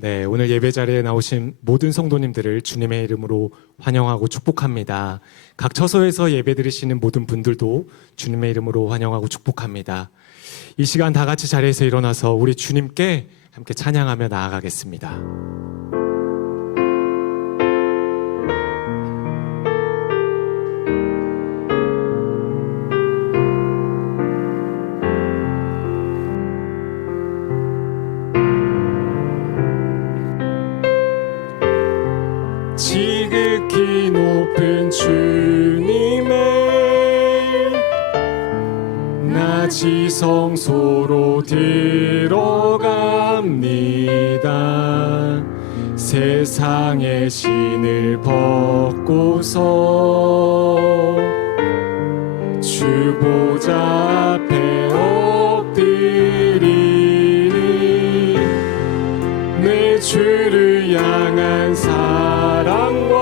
네, 오늘 예배 자리에 나오신 모든 성도님들을 주님의 이름으로 환영하고 축복합니다. 각 처소에서 예배 드리시는 모든 분들도 주님의 이름으로 환영하고 축복합니다. 이 시간 다 같이 자리에서 일어나서 우리 주님께 함께 찬양하며 나아가겠습니다. 지극히 높은 주님의 낮이 성소로 들어갑니다. 세상의 신을 벗고서 주 보좌 앞에 엎드리니 내 주를 향한 사랑과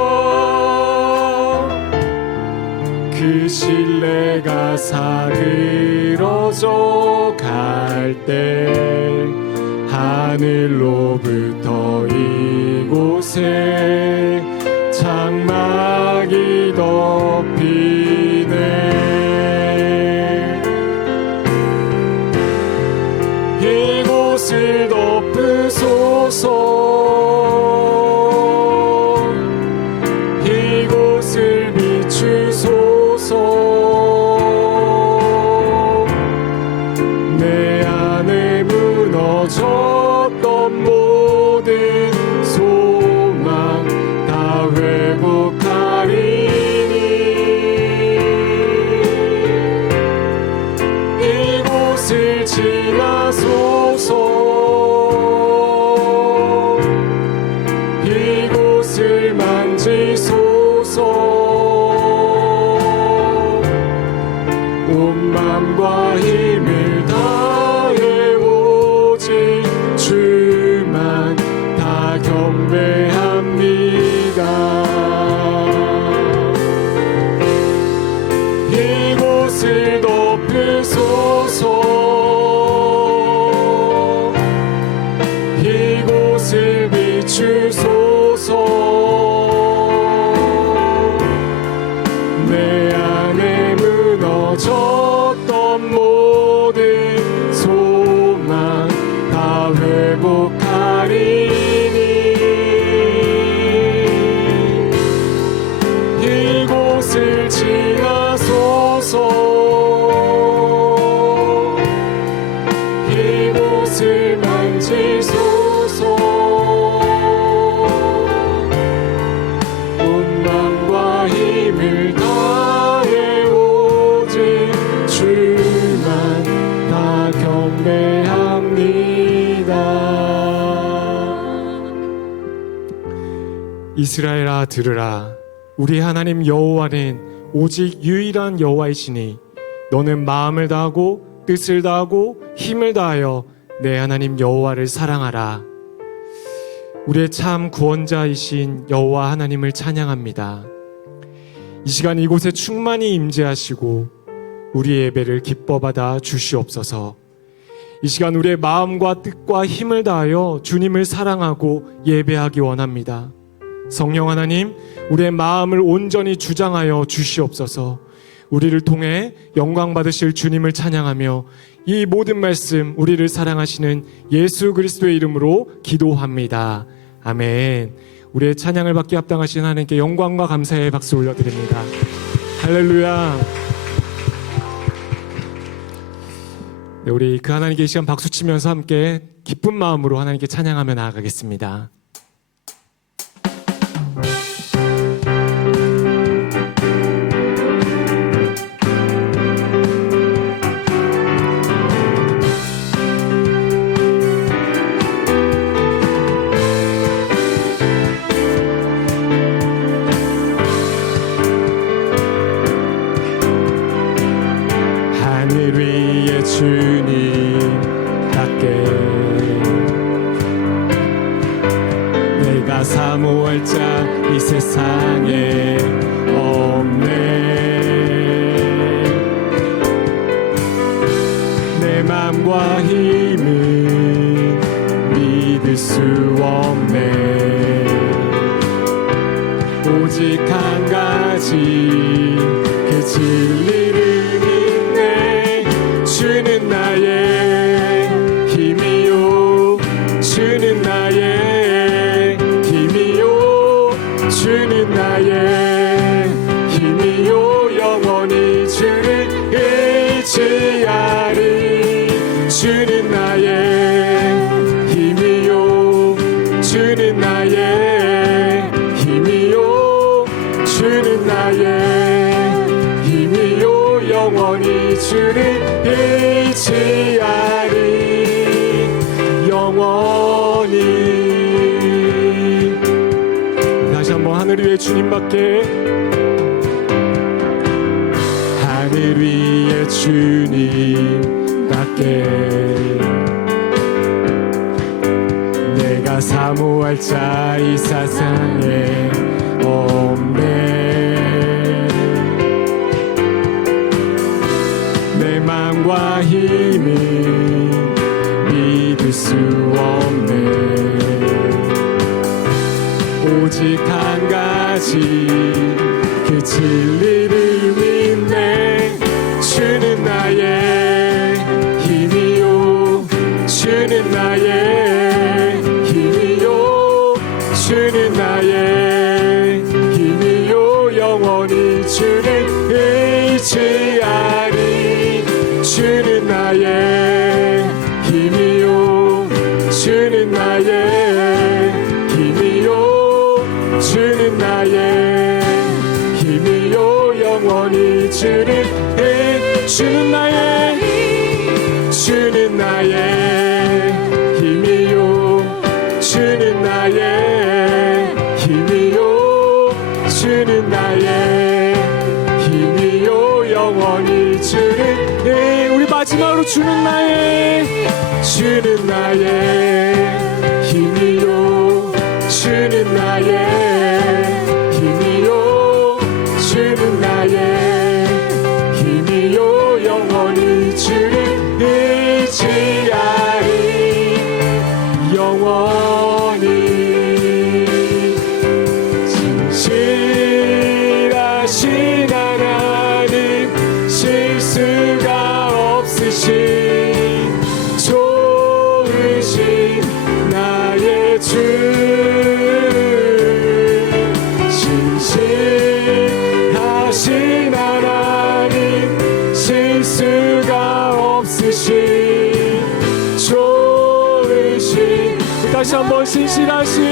그 신뢰가 사그러져 갈 때 하늘로부터 이곳에 장막이 덮이네. 이곳을 덮으소서. 이곳을 비추소서. 내 안에 무너졌던 모든 소망 다 회복하리니. 이곳을 지나소서. 이곳을 만지소서. 온 맘과 힘을 다해 오직 주만 다 경배합니다. 이곳을 덮으소서. 이곳을 비추소서. 내 안에 무너졌던 모든 소망 다 회복하리니. 이곳을 지나소서. 이곳을 만지소서. 온 맘과 힘을 다해 오직 주만 다 경배합니다. 이스라엘아 들으라. 우리 하나님 여호와는 오직 유일한 여호와이시니 너는 마음을 다하고 뜻을 다하고 힘을 다하여 내 하나님 여호와를 사랑하라. 우리의 참 구원자이신 여호와 하나님을 찬양합니다. 이 시간 이곳에 충만히 임재하시고 우리의 예배를 기뻐 받아 주시옵소서. 이 시간 우리의 마음과 뜻과 힘을 다하여 주님을 사랑하고 예배하기 원합니다. 성령 하나님, 우리의 마음을 온전히 주장하여 주시옵소서. 우리를 통해 영광 받으실 주님을 찬양하며 이 모든 말씀 우리를 사랑하시는 예수 그리스도의 이름으로 기도합니다. 아멘. 우리의 찬양을 받기 합당하신 하나님께 영광과 감사의 박수 올려드립니다. 할렐루야. 네, 우리 그 하나님께 이 시간 박수 치면서 함께 기쁜 마음으로 하나님께 찬양하며 나아가겠습니다. 하늘 위에 주님답게 내가 사모할 자 이 세상에 없네. 내 맘과 힘을 믿을 수 없네. 오직 한 가지 그 진리를 믿네. 주는 나의 힘이요, 주는 나의 힘이요, 주는 나의 힘이요. 영원히 주를 의지하리. 주는 나의 힘이요, 주는 나의 힘이요, 주는 나의 힘이요. 영원히 주를 의지하리. 영원히. 다시 한번 하늘 위에 주님밖에, 하늘 위에 주님밖에 내가 사모할 자 이 세상에 없네. 내 마음과 힘이 믿을 수 없네. 오직 한 가지 그 진리를 믿네. 주는 나의 힘이요, 주는 나의 힘이요, 주는 나의 힘이요. 영원히 주를 의지하리. 주는 나의 힘이요, 주는 나의 힘이요, 주는 나의 힘이요. 영원히 주를 주는 나의 힘, 주는 나의 힘이요, 주는 나의 힘이요, 주는 나의 힘이요. 영원히 주를 우리 마지막으로 주는 나의 힘이요, 주는 나의 힘이요, 주는 나의 힘이요. 영원히 주를 의지하리. 영원히. 진실하신 하나님, 실수가 없으신 좋으신 나의 주. 진실하신 하나님, 실수가 없으신 좋으신. 다시 한번 진실하신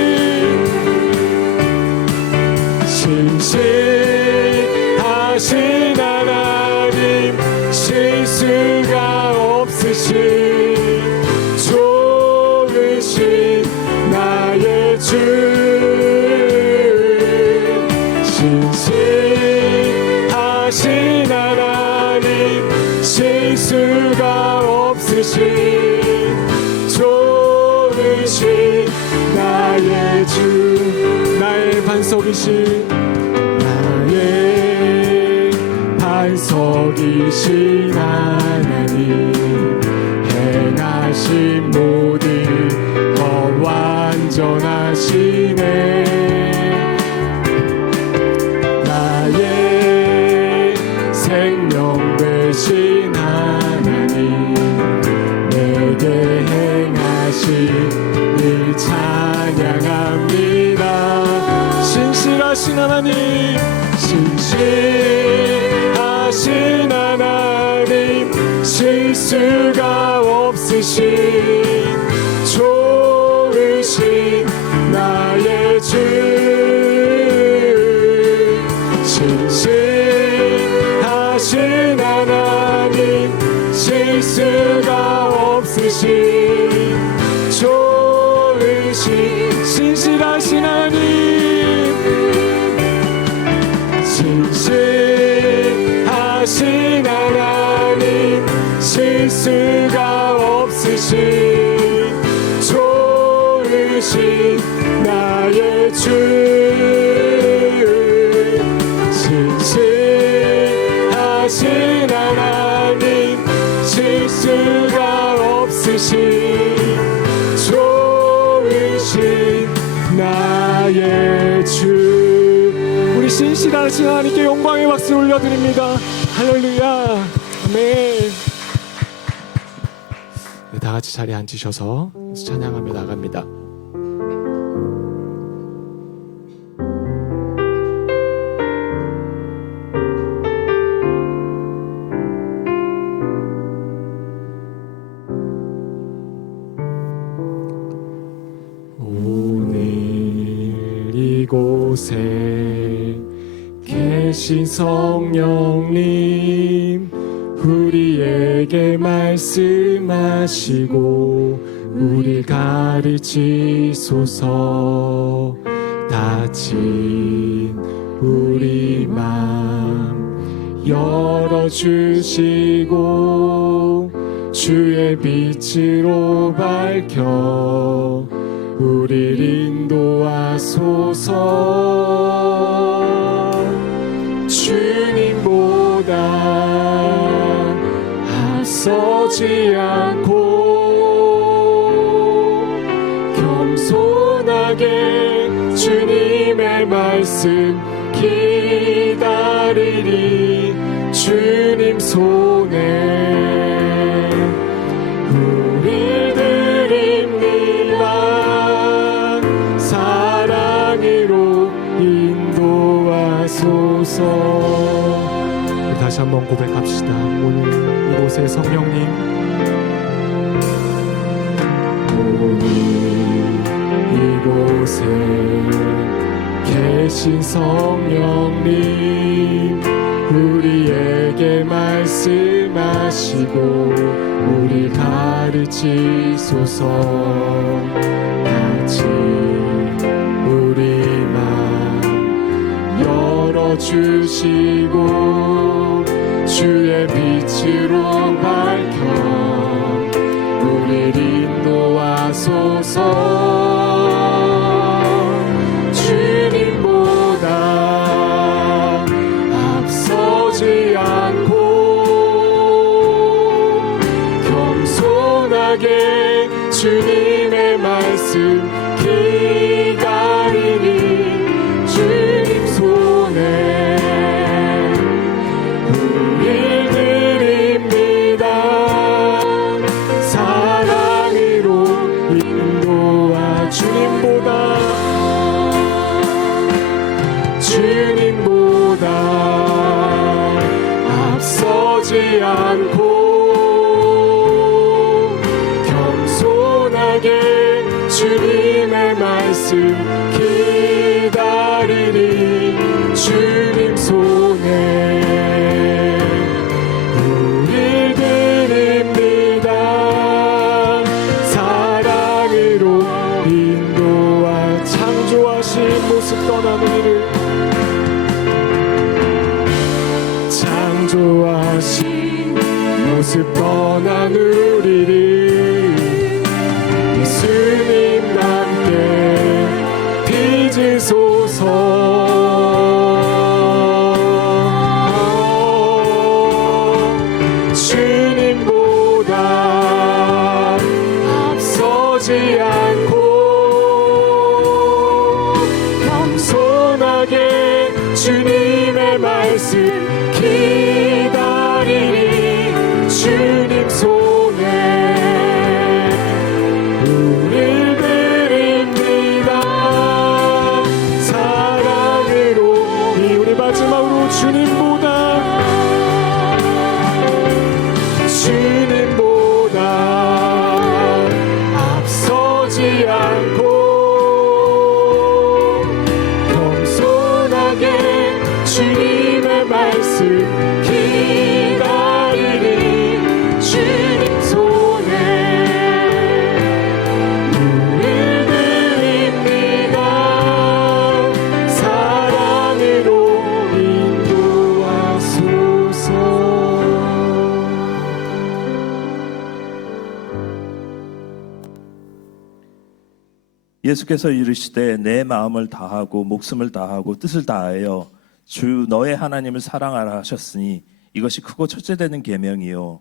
하나님, 실수가 없으신 좋으신 나의 주. 진실하신 하나님, 실수가 없으신 좋으신 나의 주. 나의 반석이신, 나의 반석이신 하나님, 행하신 모든 것 완전하시네. 나의 생명 되신 하나님, 내게 행하신 일 찬양합니다. 신실하신 하나님, 신실하신 하나님, 실수가 없으신 좋으신 나의 주. 신실하신 하나님, 실수가 없으신 좋으신 신실하신 하나님, 신실하신 하나님, 실수가 없으신 좋으신 나의 주. 신실하신 하나님, 실수가 없으신 좋으신 나의 주. 우리 신실하신 하나님께 영광의 박수 올려드립니다. 할렐루야. 아멘. 네, 다 같이 자리에 앉으셔서 찬양하며 나갑니다. 이곳에 계신 성령님, 우리에게 말씀하시고 우리 가르치소서. 닫힌 우리 맘 열어주시고 주의 빛으로 밝혀 우리를 인도하소서. 주님보다 앞서지 않고 겸손하게 주님의 말씀 기다리리. 주님 손에 우리 드립니다. 사랑으로 인도하소서. 다시 한번 고백합시다. 오늘 이곳에 성령님, 오늘 이곳에 계신 성령님, 우리에게 말씀하시고 우리 가르치소서. 닫힌 우리 맘 열어주시고 주의 빛으로 밝혀 우리를 인도하소서. 주님보다 앞서지 않고 겸손하게 주님의 말씀 기다리니. 주님 손에 우릴 드립니다. 사랑으로 인도하. 주님보다 앞서지 않고 겸손하게 주님의 말씀 기다리니. 주님 손에 우릴 드립니다. 사랑으로 인도하. 창조하신 모습 떠난 우리를, 창조하신 모습 떠난 우리를 예수님 함께 빚으소서. 주님보다 앞서지 않고 겸손하게 주님의 말씀 기다리니. 주님 손에 우릴 드립니다. 사랑으로. 우리 마지막으로 주님보다 앞서지 않고 겸손하게 주님의 말씀 기다리니. 주님 손에 우릴 드립니다. 사랑으로 인도하소서. 예수께서 이르시되 내 마음을 다하고 목숨을 다하고 뜻을 다하여 주 너의 하나님을 사랑하라 하셨으니 이것이 크고 첫째 되는 계명이요.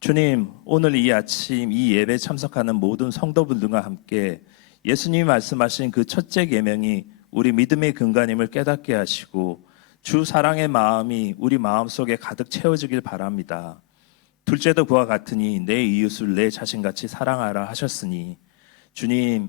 주님, 오늘 이 아침 이 예배에 참석하는 모든 성도분들과 함께 예수님이 말씀하신 그 첫째 계명이 우리 믿음의 근간임을 깨닫게 하시고 주 사랑의 마음이 우리 마음속에 가득 채워지길 바랍니다. 둘째도 그와 같으니 내 이웃을 내 자신같이 사랑하라 하셨으니 주님,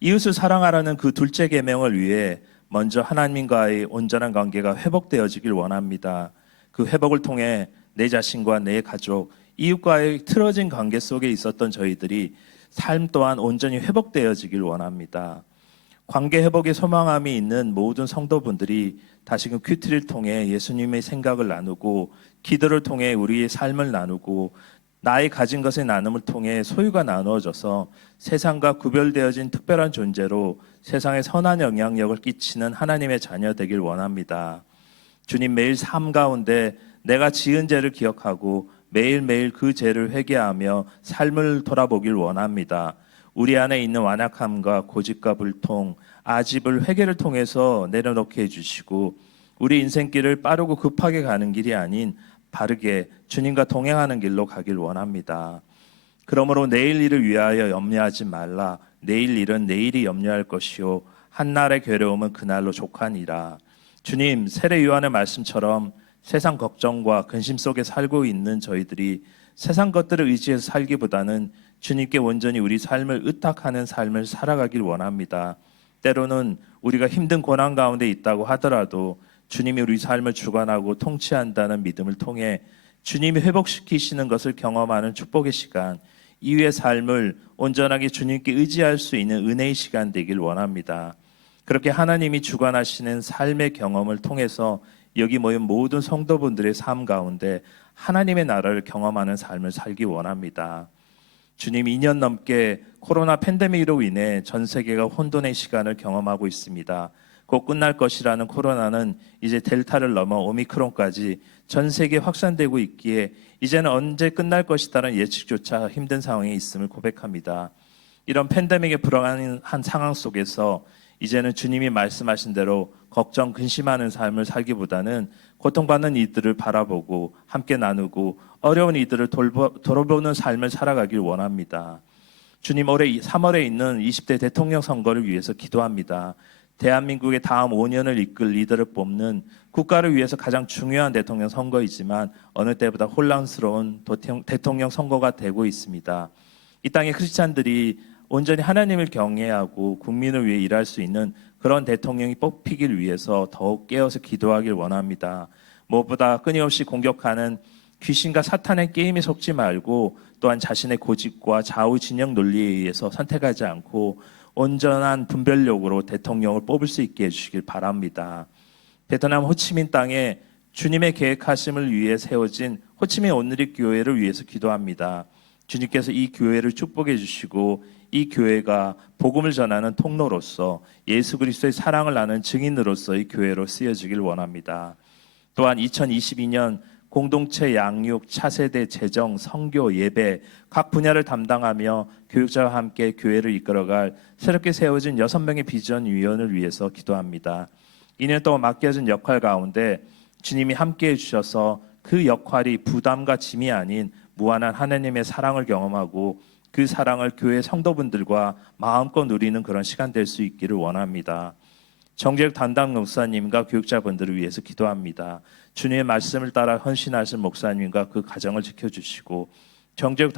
이웃을 사랑하라는 그 둘째 계명을 위해 먼저 하나님과의 온전한 관계가 회복되어지길 원합니다. 그 회복을 통해 내 자신과 내 가족, 이웃과의 틀어진 관계 속에 있었던 저희들이 삶 또한 온전히 회복되어지길 원합니다. 관계 회복에 소망함이 있는 모든 성도분들이 다시금 큐티를 통해 예수님의 생각을 나누고 기도를 통해 우리의 삶을 나누고 나의 가진 것의 나눔을 통해 소유가 나누어져서 세상과 구별되어진 특별한 존재로 세상에 선한 영향력을 끼치는 하나님의 자녀 되길 원합니다. 주님, 매일 삶 가운데 내가 지은 죄를 기억하고 매일매일 그 죄를 회개하며 삶을 돌아보길 원합니다. 우리 안에 있는 완악함과 고집과 불통, 아집을 회개를 통해서 내려놓게 해주시고 우리 인생길을 빠르고 급하게 가는 길이 아닌 바르게 주님과 동행하는 길로 가길 원합니다. 그러므로 내일 일을 위하여 염려하지 말라. 내일 일은 내일이 염려할 것이요 한날의 괴로움은 그날로 족하니라. 주님, 세례 요한의 말씀처럼 세상 걱정과 근심 속에 살고 있는 저희들이 세상 것들을 의지해서 살기보다는 주님께 온전히 우리 삶을 의탁하는 삶을 살아가길 원합니다. 때로는 우리가 힘든 고난 가운데 있다고 하더라도 주님이 우리 삶을 주관하고 통치한다는 믿음을 통해 주님이 회복시키시는 것을 경험하는 축복의 시간, 이후의 삶을 온전하게 주님께 의지할 수 있는 은혜의 시간 되길 원합니다. 그렇게 하나님이 주관하시는 삶의 경험을 통해서 여기 모인 모든 성도분들의 삶 가운데 하나님의 나라를 경험하는 삶을 살기 원합니다. 주님, 2년 넘게 코로나 팬데믹으로 인해 전 세계가 혼돈의 시간을 경험하고 있습니다. 곧 끝날 것이라는 코로나는 이제 델타를 넘어 오미크론까지 전 세계에 확산되고 있기에 이제는 언제 끝날 것이라는 예측조차 힘든 상황에 있음을 고백합니다. 이런 팬데믹의 불안한 상황 속에서 이제는 주님이 말씀하신 대로 걱정, 근심하는 삶을 살기보다는 고통받는 이들을 바라보고 함께 나누고 어려운 이들을 돌보는 삶을 살아가길 원합니다. 주님, 올해 3월에 있는 20대 대통령 선거를 위해서 기도합니다. 대한민국의 다음 5년을 이끌 리더를 뽑는 국가를 위해서 가장 중요한 대통령 선거이지만 어느 때보다 혼란스러운 대통령 선거가 되고 있습니다. 이 땅의 크리스찬들이 온전히 하나님을 경외하고 국민을 위해 일할 수 있는 그런 대통령이 뽑히길 위해서 더욱 깨어서 기도하길 원합니다. 무엇보다 끊임없이 공격하는 귀신과 사탄의 게임에 속지 말고 또한 자신의 고집과 좌우 진영 논리에 의해서 선택하지 않고 온전한 분별력으로 대통령을 뽑을 수 있게 해주시길 바랍니다. 베트남 호치민 땅에 주님의 계획하심을 위해 세워진 호치민 온누리 교회를 위해서 기도합니다. 주님께서 이 교회를 축복해 주시고 이 교회가 복음을 전하는 통로로서 예수 그리스도의 사랑을 나누는 증인으로서의 교회로 쓰여지길 원합니다. 또한 2022년 공동체 양육, 차세대 재정, 선교, 예배 각 분야를 담당하며 교육자와 함께 교회를 이끌어갈 새롭게 세워진 6명의 비전위원을 위해서 기도합니다. 2년 동안 맡겨진 역할 가운데 주님이 함께해 주셔서 그 역할이 부담과 짐이 아닌 무한한 하나님의 사랑을 경험하고 그 사랑을 교회 성도분들과 마음껏 누리는 그런 시간 될 수 있기를 원합니다. 정죄육 담당 목사님과 교육자분들을 위해서 기도합니다. 주님의 말씀을 따라 헌신하신 목사님과 그 가정을 지켜주시고 정죄육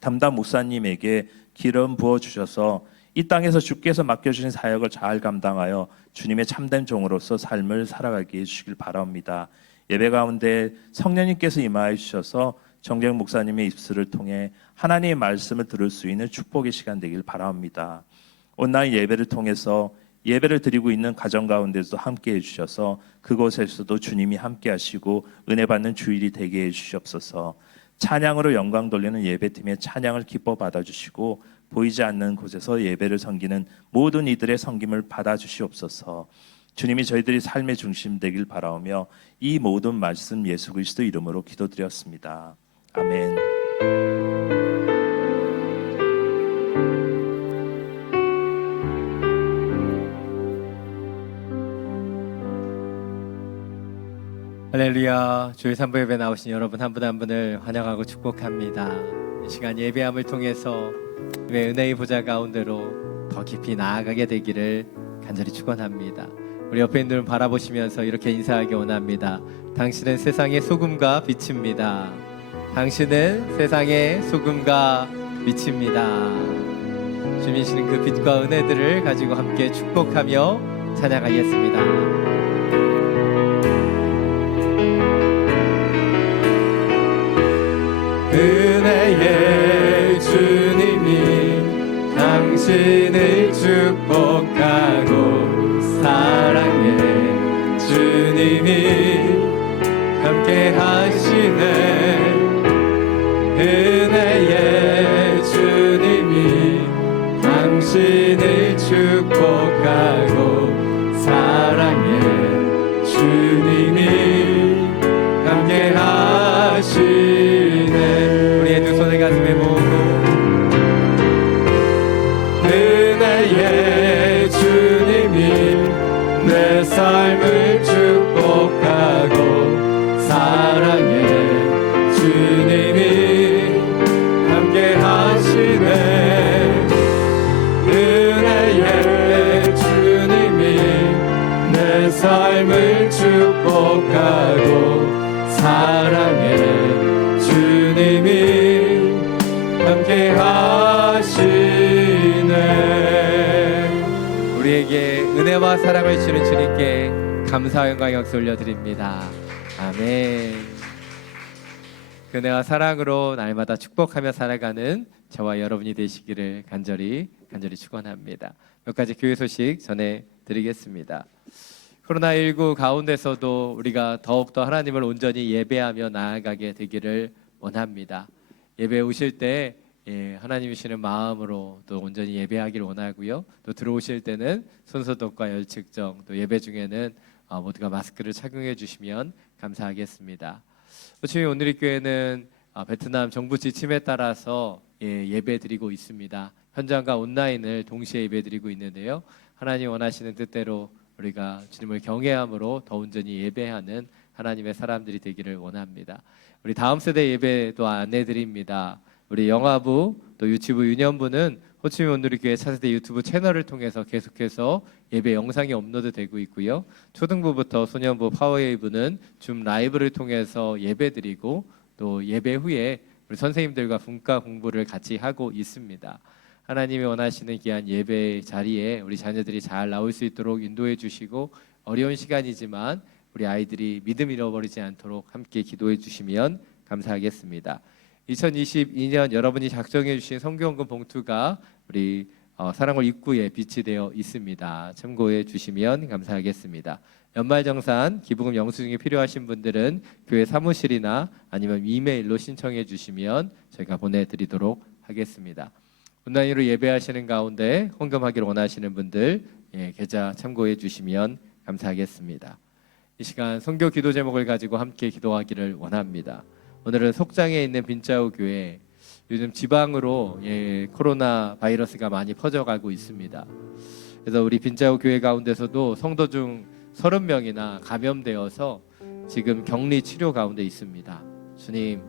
담당 목사님에게 기름 부어주셔서 이 땅에서 주께서 맡겨주신 사역을 잘 감당하여 주님의 참된 종으로서 삶을 살아가게 해주시길 바랍니다. 예배 가운데 성령님께서 임하여 주셔서 정죄육 목사님의 입술을 통해 하나님의 말씀을 들을 수 있는 축복의 시간 되길 바랍니다. 온라인 예배를 통해서 예배를 드리고 있는 가정 가운데도 함께 해주셔서 그곳에서도 주님이 함께 하시고 은혜 받는 주일이 되게 해주시옵소서. 찬양으로 영광 돌리는 예배팀의 찬양을 기뻐 받아주시고 보이지 않는 곳에서 예배를 섬기는 모든 이들의 섬김을 받아주시옵소서. 주님이 저희들이 삶의 중심 되길 바라오며 이 모든 말씀 예수 그리스도 이름으로 기도드렸습니다. 아멘. 할렐루야. 주일 3부 예배 나오신 여러분 한 분 한 분을 환영하고 축복합니다. 이 시간 예배함을 통해서 은혜의 보좌 가운데로 더 깊이 나아가게 되기를 간절히 축원합니다. 우리 옆에 있는 분 바라보시면서 이렇게 인사하기 원합니다. 당신은 세상의 소금과 빛입니다. 당신은 세상의 소금과 빛입니다. 주님이시는 그 빛과 은혜들을 가지고 함께 축복하며 찬양하겠습니다. 은혜의 주님이 당신을 축복하고 사랑의 주님이 함께 하시네. 은혜의 주님이 당신을 축복하고 사랑의 주님이 함께 하시네. 우리의 두 손을 가슴에 모으고 은혜의 주님이 내 삶을 축복하고 사랑의 주님이 함께 하시네. 은혜의 주님이 내 삶을 축복하고 사랑의 주님이 함께 하시네. 우리에게 은혜와 사랑을 주는 주님께 감사와 영광 역시 올려드립니다. 아멘. 그 은혜와 사랑으로 날마다 축복하며 살아가는 저와 여러분이 되시기를 간절히 축원합니다. 몇 가지 교회 소식 전해드리겠습니다. 코로나19 가운데서도 우리가 더욱더 하나님을 온전히 예배하며 나아가게 되기를 원합니다. 예배 오실 때 하나님이시는 마음으로 또 온전히 예배하기를 원하고요. 또 들어오실 때는 손소독과 열측정, 또 예배 중에는 모두가 마스크를 착용해 주시면 감사하겠습니다. 주님, 오늘 이 교회는 베트남 정부 지침에 따라서 예배 드리고 있습니다. 현장과 온라인을 동시에 예배 드리고 있는데요. 하나님 원하시는 뜻대로 우리가 주님을 경외함으로 더 온전히 예배하는 하나님의 사람들이 되기를 원합니다. 우리 다음 세대 예배도 안내드립니다. 우리 영화부 또 유치부 유년부는 호치민 온누리 교회 차세대 유튜브 채널을 통해서 계속해서 예배 영상이 업로드되고 있고요. 초등부부터 소년부 파워웨이브는 줌 라이브를 통해서 예배드리고 또 예배 후에 우리 선생님들과 분과 공부를 같이 하고 있습니다. 하나님이 원하시는 귀한 예배 자리에 우리 자녀들이 잘 나올 수 있도록 인도해 주시고, 어려운 시간이지만 우리 아이들이 믿음 잃어버리지 않도록 함께 기도해 주시면 감사하겠습니다. 2022년 여러분이 작성해 주신 성경금 봉투가 우리 사랑홀 입구에 비치되어 있습니다. 참고해 주시면 감사하겠습니다. 연말정산 기부금 영수증이 필요하신 분들은 교회 사무실이나 아니면 이메일로 신청해 주시면 저희가 보내드리도록 하겠습니다. 온라인으로 예배하시는 가운데 헌금하기를 원하시는 분들 계좌 참고해 주시면 감사하겠습니다. 이 시간 선교 기도 제목을 가지고 함께 기도하기를 원합니다. 오늘은 속장에 있는 빈짜오 교회, 요즘 지방으로 코로나 바이러스가 많이 퍼져가고 있습니다. 그래서 우리 빈짜오 교회 가운데서도 성도 중 30명이나 감염되어서 지금 격리 치료 가운데 있습니다. 주님,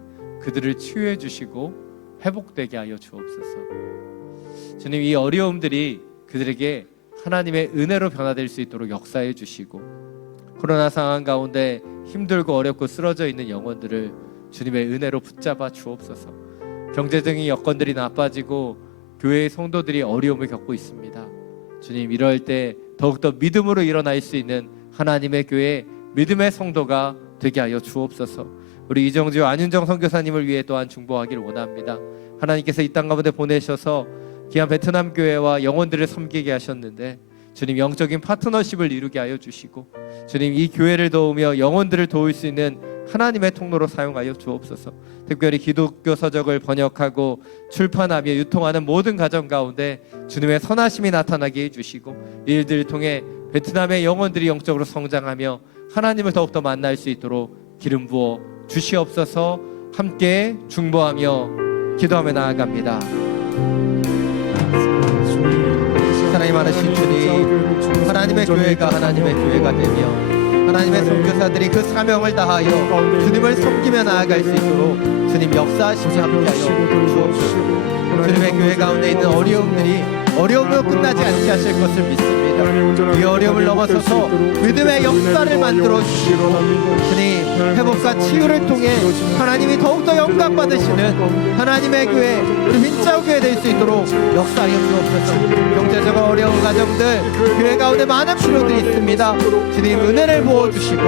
그들을 치유해 주시고 회복되게 하여 주옵소서. 주님, 이 어려움들이 그들에게 하나님의 은혜로 변화될 수 있도록 역사해 주시고, 코로나 상황 가운데 힘들고 어렵고 쓰러져 있는 영혼들을 주님의 은혜로 붙잡아 주옵소서. 경제적인 여건들이 나빠지고 교회의 성도들이 어려움을 겪고 있습니다. 주님, 이럴 때 더욱더 믿음으로 일어날 수 있는 하나님의 교회, 믿음의 성도가 되게 하여 주옵소서. 우리 이정지와 안윤정 선교사님을 위해 또한 중보하기를 원합니다. 하나님께서 이 땅 가운데 보내셔서 귀한 베트남 교회와 영혼들을 섬기게 하셨는데, 주님 영적인 파트너십을 이루게 하여 주시고, 주님 이 교회를 도우며 영혼들을 도울 수 있는 하나님의 통로로 사용하여 주옵소서. 특별히 기독교 서적을 번역하고 출판하며 유통하는 모든 가정 가운데 주님의 선하심이 나타나게 해주시고, 이 일들을 통해 베트남의 영혼들이 영적으로 성장하며 하나님을 더욱더 만날 수 있도록 기름 부어 주시옵소서. 함께 중보하며 기도하며 나아갑니다. 사랑이 많으신 주님, 하나님의 교회가 하나님의 교회가 되며 하나님의 선교사들이 그 사명을 다하여 주님을 섬기며 나아갈 수 있도록 주님 역사하시며 함께하여 주옵소서. 주님의 교회 가운데 있는 어려움들이 어려움으로 끝나지 않게 하실 것을 믿습니다. 이 어려움을 넘어서서 믿음의 역사를 만들어 주시고 주님 회복과 치유를 통해 하나님이 더욱더 영광 받으시는 하나님의 교회 우리 빈자우 교회 될 수 있도록 역사하여 주옵소서. 경제적으로 어려운 가정들 교회 가운데 많은 필요들이 있습니다. 주님 은혜를 부어주시고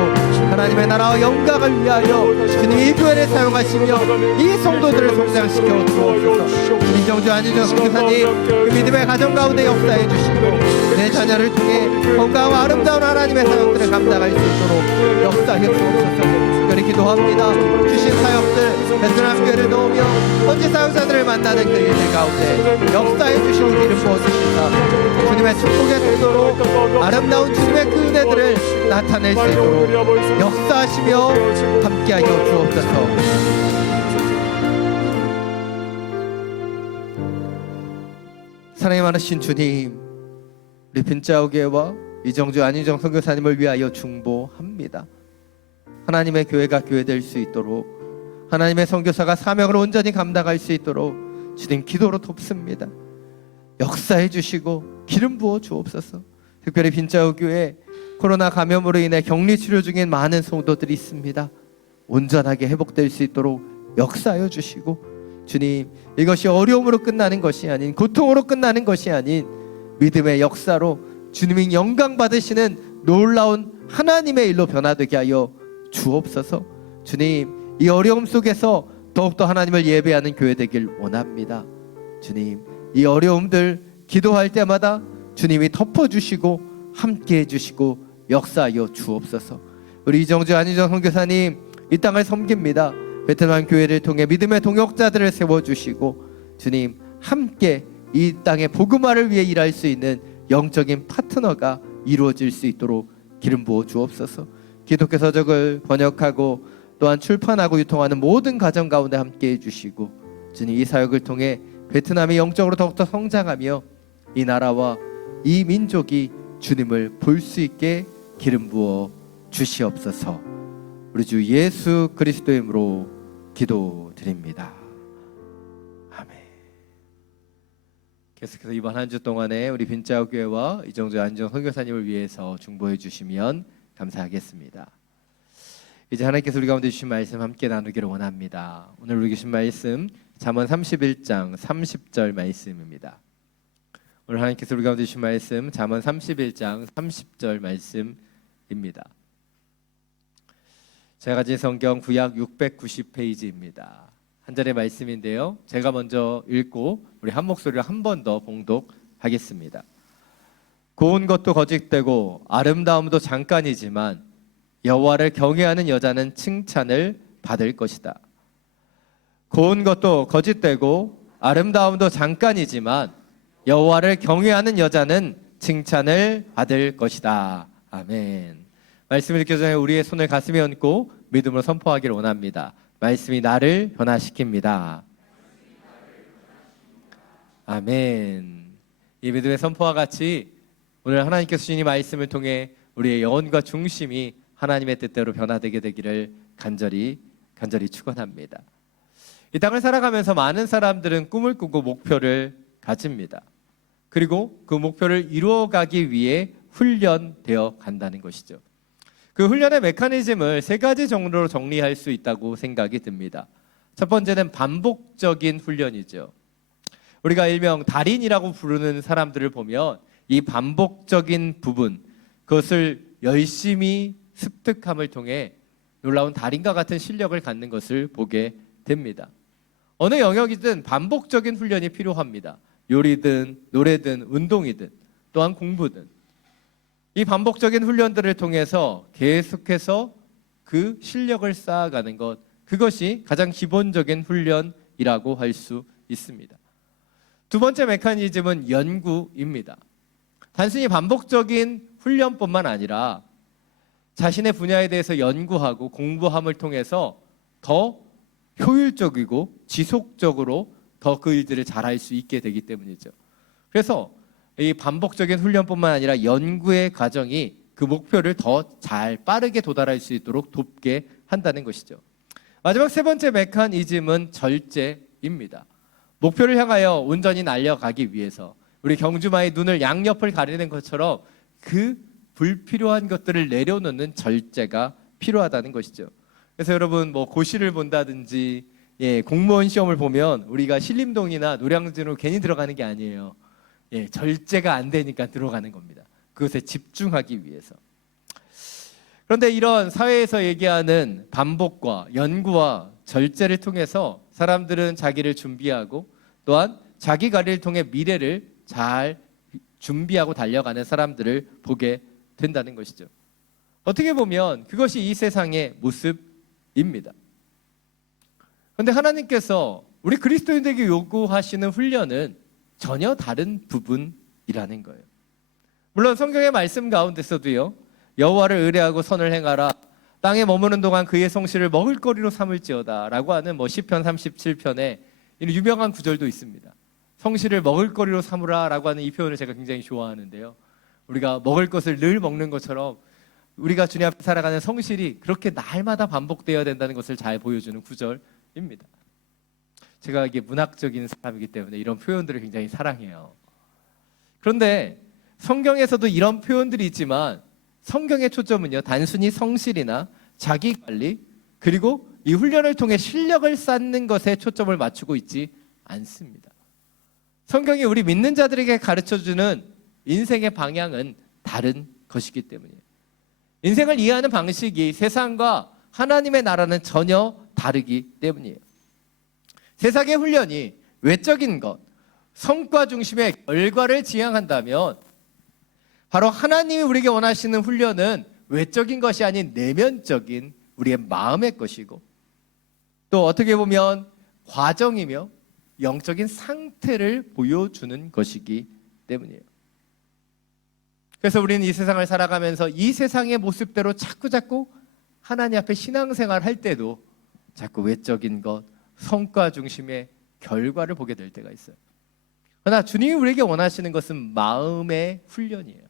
하나님의 나라와 영광을 위하여 주님 이 교회를 사용하시며 이 성도들을 성장시켜 주옵소서. 이정주 안희정 선교사님 그 믿음의 가정 가운데 역사해 주시고 내 자녀를 통해 건강과 아름다운 하나님의 사역들을 감당할 수 있도록 역사해 주옵소서. 특별히 기도합니다. 주신 사역들 베트남 교회를 넣으며 현지 사역자들을 만나는 그 일들 가운데 역사해 주시고 기름 부어주시사 주님의 축복의 통로로 아름다운 주님의 그 은혜들을 나타낼 수 있도록 역사하시며 함께하여 주옵소서. 사랑이 많으신 주님, 우리 빈자우교회와 이정주 안희정 선교사님을 위하여 중보합니다. 하나님의 교회가 교회 될 수 있도록 하나님의 선교사가 사명을 온전히 감당할 수 있도록 주님 기도로 돕습니다. 역사해 주시고 기름 부어 주옵소서. 특별히 빈자우교회 코로나 감염으로 인해 격리 치료 중인 많은 성도들이 있습니다. 온전하게 회복될 수 있도록 역사하여 주시고 주님 이것이 어려움으로 끝나는 것이 아닌 고통으로 끝나는 것이 아닌 믿음의 역사로 주님이 영광 받으시는 놀라운 하나님의 일로 변화되게 하여 주옵소서. 주님 이 어려움 속에서 더욱더 하나님을 예배하는 교회 되길 원합니다. 주님 이 어려움들 기도할 때마다 주님이 덮어주시고 함께해 주시고 역사하여 주옵소서. 우리 이정주 안희정 선교사님 이 땅을 섬깁니다. 베트남 교회를 통해 믿음의 동역자들을 세워주시고 주님 함께 이 땅의 복음화를 위해 일할 수 있는 영적인 파트너가 이루어질 수 있도록 기름 부어 주옵소서. 기독교 서적을 번역하고 또한 출판하고 유통하는 모든 가정 가운데 함께해 주시고 주님 이 사역을 통해 베트남이 영적으로 더욱더 성장하며 이 나라와 이 민족이 주님을 볼 수 있게 기름 부어 주시옵소서. 우리 주 예수 그리스도의 이름으로 기도드립니다. 아멘. 계속해서 이번 한 주 동안에 우리 빈자우 교회와 이정주 안희정 선교사님을 위해서 중보해 주시면 감사하겠습니다. 이제 하나님께서 우리 가운데 주신 말씀 함께 나누기를 원합니다. 오늘 우리 주신 말씀 잠언 31장 30절 말씀입니다. 오늘 하나님께서 우리 가운데 주신 말씀 잠언 31장 30절 말씀입니다. 제가 가진 성경 구약 690페이지입니다. 한 절의 말씀인데요. 제가 먼저 읽고 우리 한 목소리로 한 번 더 봉독하겠습니다. 고운 것도 거짓되고 아름다움도 잠깐이지만 여호와를 경외하는 여자는 칭찬을 받을 것이다. 고운 것도 거짓되고 아름다움도 잠깐이지만 여호와를 경외하는 여자는 칭찬을 받을 것이다. 아멘. 말씀을 읽기 전에 우리의 손을 가슴에 얹고 믿음으로 선포하기를 원합니다. 말씀이 나를 변화시킵니다. 아멘. 이 믿음의 선포와 같이 오늘 하나님께서 주신 이 말씀을 통해 우리의 영혼과 중심이 하나님의 뜻대로 변화되게 되기를 간절히 축원합니다. 이 땅을 살아가면서 많은 사람들은 꿈을 꾸고 목표를 가집니다. 그리고 그 목표를 이루어가기 위해 훈련되어 간다는 것이죠. 그 훈련의 메커니즘을 세 가지 정도로 정리할 수 있다고 생각이 듭니다. 첫 번째는 반복적인 훈련이죠. 우리가 일명 달인이라고 부르는 사람들을 보면 이 반복적인 부분, 그것을 열심히 습득함을 통해 놀라운 달인과 같은 실력을 갖는 것을 보게 됩니다. 어느 영역이든 반복적인 훈련이 필요합니다. 요리든 노래든 운동이든 또한 공부든 이 반복적인 훈련들을 통해서 계속해서 그 실력을 쌓아가는 것, 그것이 가장 기본적인 훈련이라고 할 수 있습니다. 두 번째 메커니즘은 연구입니다. 단순히 반복적인 훈련뿐만 아니라 자신의 분야에 대해서 연구하고 공부함을 통해서 더 효율적이고 지속적으로 더 그 일들을 잘할 수 있게 되기 때문이죠. 그래서 이 반복적인 훈련뿐만 아니라 연구의 과정이 그 목표를 더 잘 빠르게 도달할 수 있도록 돕게 한다는 것이죠. 마지막 세 번째 메커니즘은 절제입니다. 목표를 향하여 온전히 날려가기 위해서 우리 경주마의 눈을 양옆을 가리는 것처럼 그 불필요한 것들을 내려놓는 절제가 필요하다는 것이죠. 그래서 여러분 뭐 고시를 본다든지 공무원 시험을 보면 우리가 신림동이나 노량진으로 괜히 들어가는 게 아니에요. 절제가 안 되니까 들어가는 겁니다. 그것에 집중하기 위해서. 그런데 이런 사회에서 얘기하는 반복과 연구와 절제를 통해서 사람들은 자기를 준비하고 또한 자기 관리를 통해 미래를 잘 준비하고 달려가는 사람들을 보게 된다는 것이죠. 어떻게 보면 그것이 이 세상의 모습입니다. 그런데 하나님께서 우리 그리스도인들에게 요구하시는 훈련은 전혀 다른 부분이라는 거예요. 물론 성경의 말씀 가운데서도요, 여호와를 의뢰하고 선을 행하라, 땅에 머무는 동안 그의 성실을 먹을거리로 삼을지어다 라고 하는 시편 37편에 이런 유명한 구절도 있습니다. 성실을 먹을거리로 삼으라 라고 하는 이 표현을 제가 굉장히 좋아하는데요, 우리가 먹을 것을 늘 먹는 것처럼 우리가 주님 앞에 살아가는 성실이 그렇게 날마다 반복되어야 된다는 것을 잘 보여주는 구절입니다. 제가 이게 문학적인 사람이기 때문에 이런 표현들을 굉장히 사랑해요. 그런데 성경에서도 이런 표현들이 있지만 성경의 초점은요, 단순히 성실이나 자기관리 그리고 이 훈련을 통해 실력을 쌓는 것에 초점을 맞추고 있지 않습니다. 성경이 우리 믿는 자들에게 가르쳐주는 인생의 방향은 다른 것이기 때문이에요. 인생을 이해하는 방식이 세상과 하나님의 나라는 전혀 다르기 때문이에요. 세상의 훈련이 외적인 것, 성과 중심의 결과를 지향한다면 바로 하나님이 우리에게 원하시는 훈련은 외적인 것이 아닌 내면적인 우리의 마음의 것이고 또 어떻게 보면 과정이며 영적인 상태를 보여주는 것이기 때문이에요. 그래서 우리는 이 세상을 살아가면서 이 세상의 모습대로 자꾸 하나님 앞에 신앙생활 할 때도 자꾸 외적인 것, 성과 중심의 결과를 보게 될 때가 있어요. 그러나 주님이 우리에게 원하시는 것은 마음의 훈련이에요.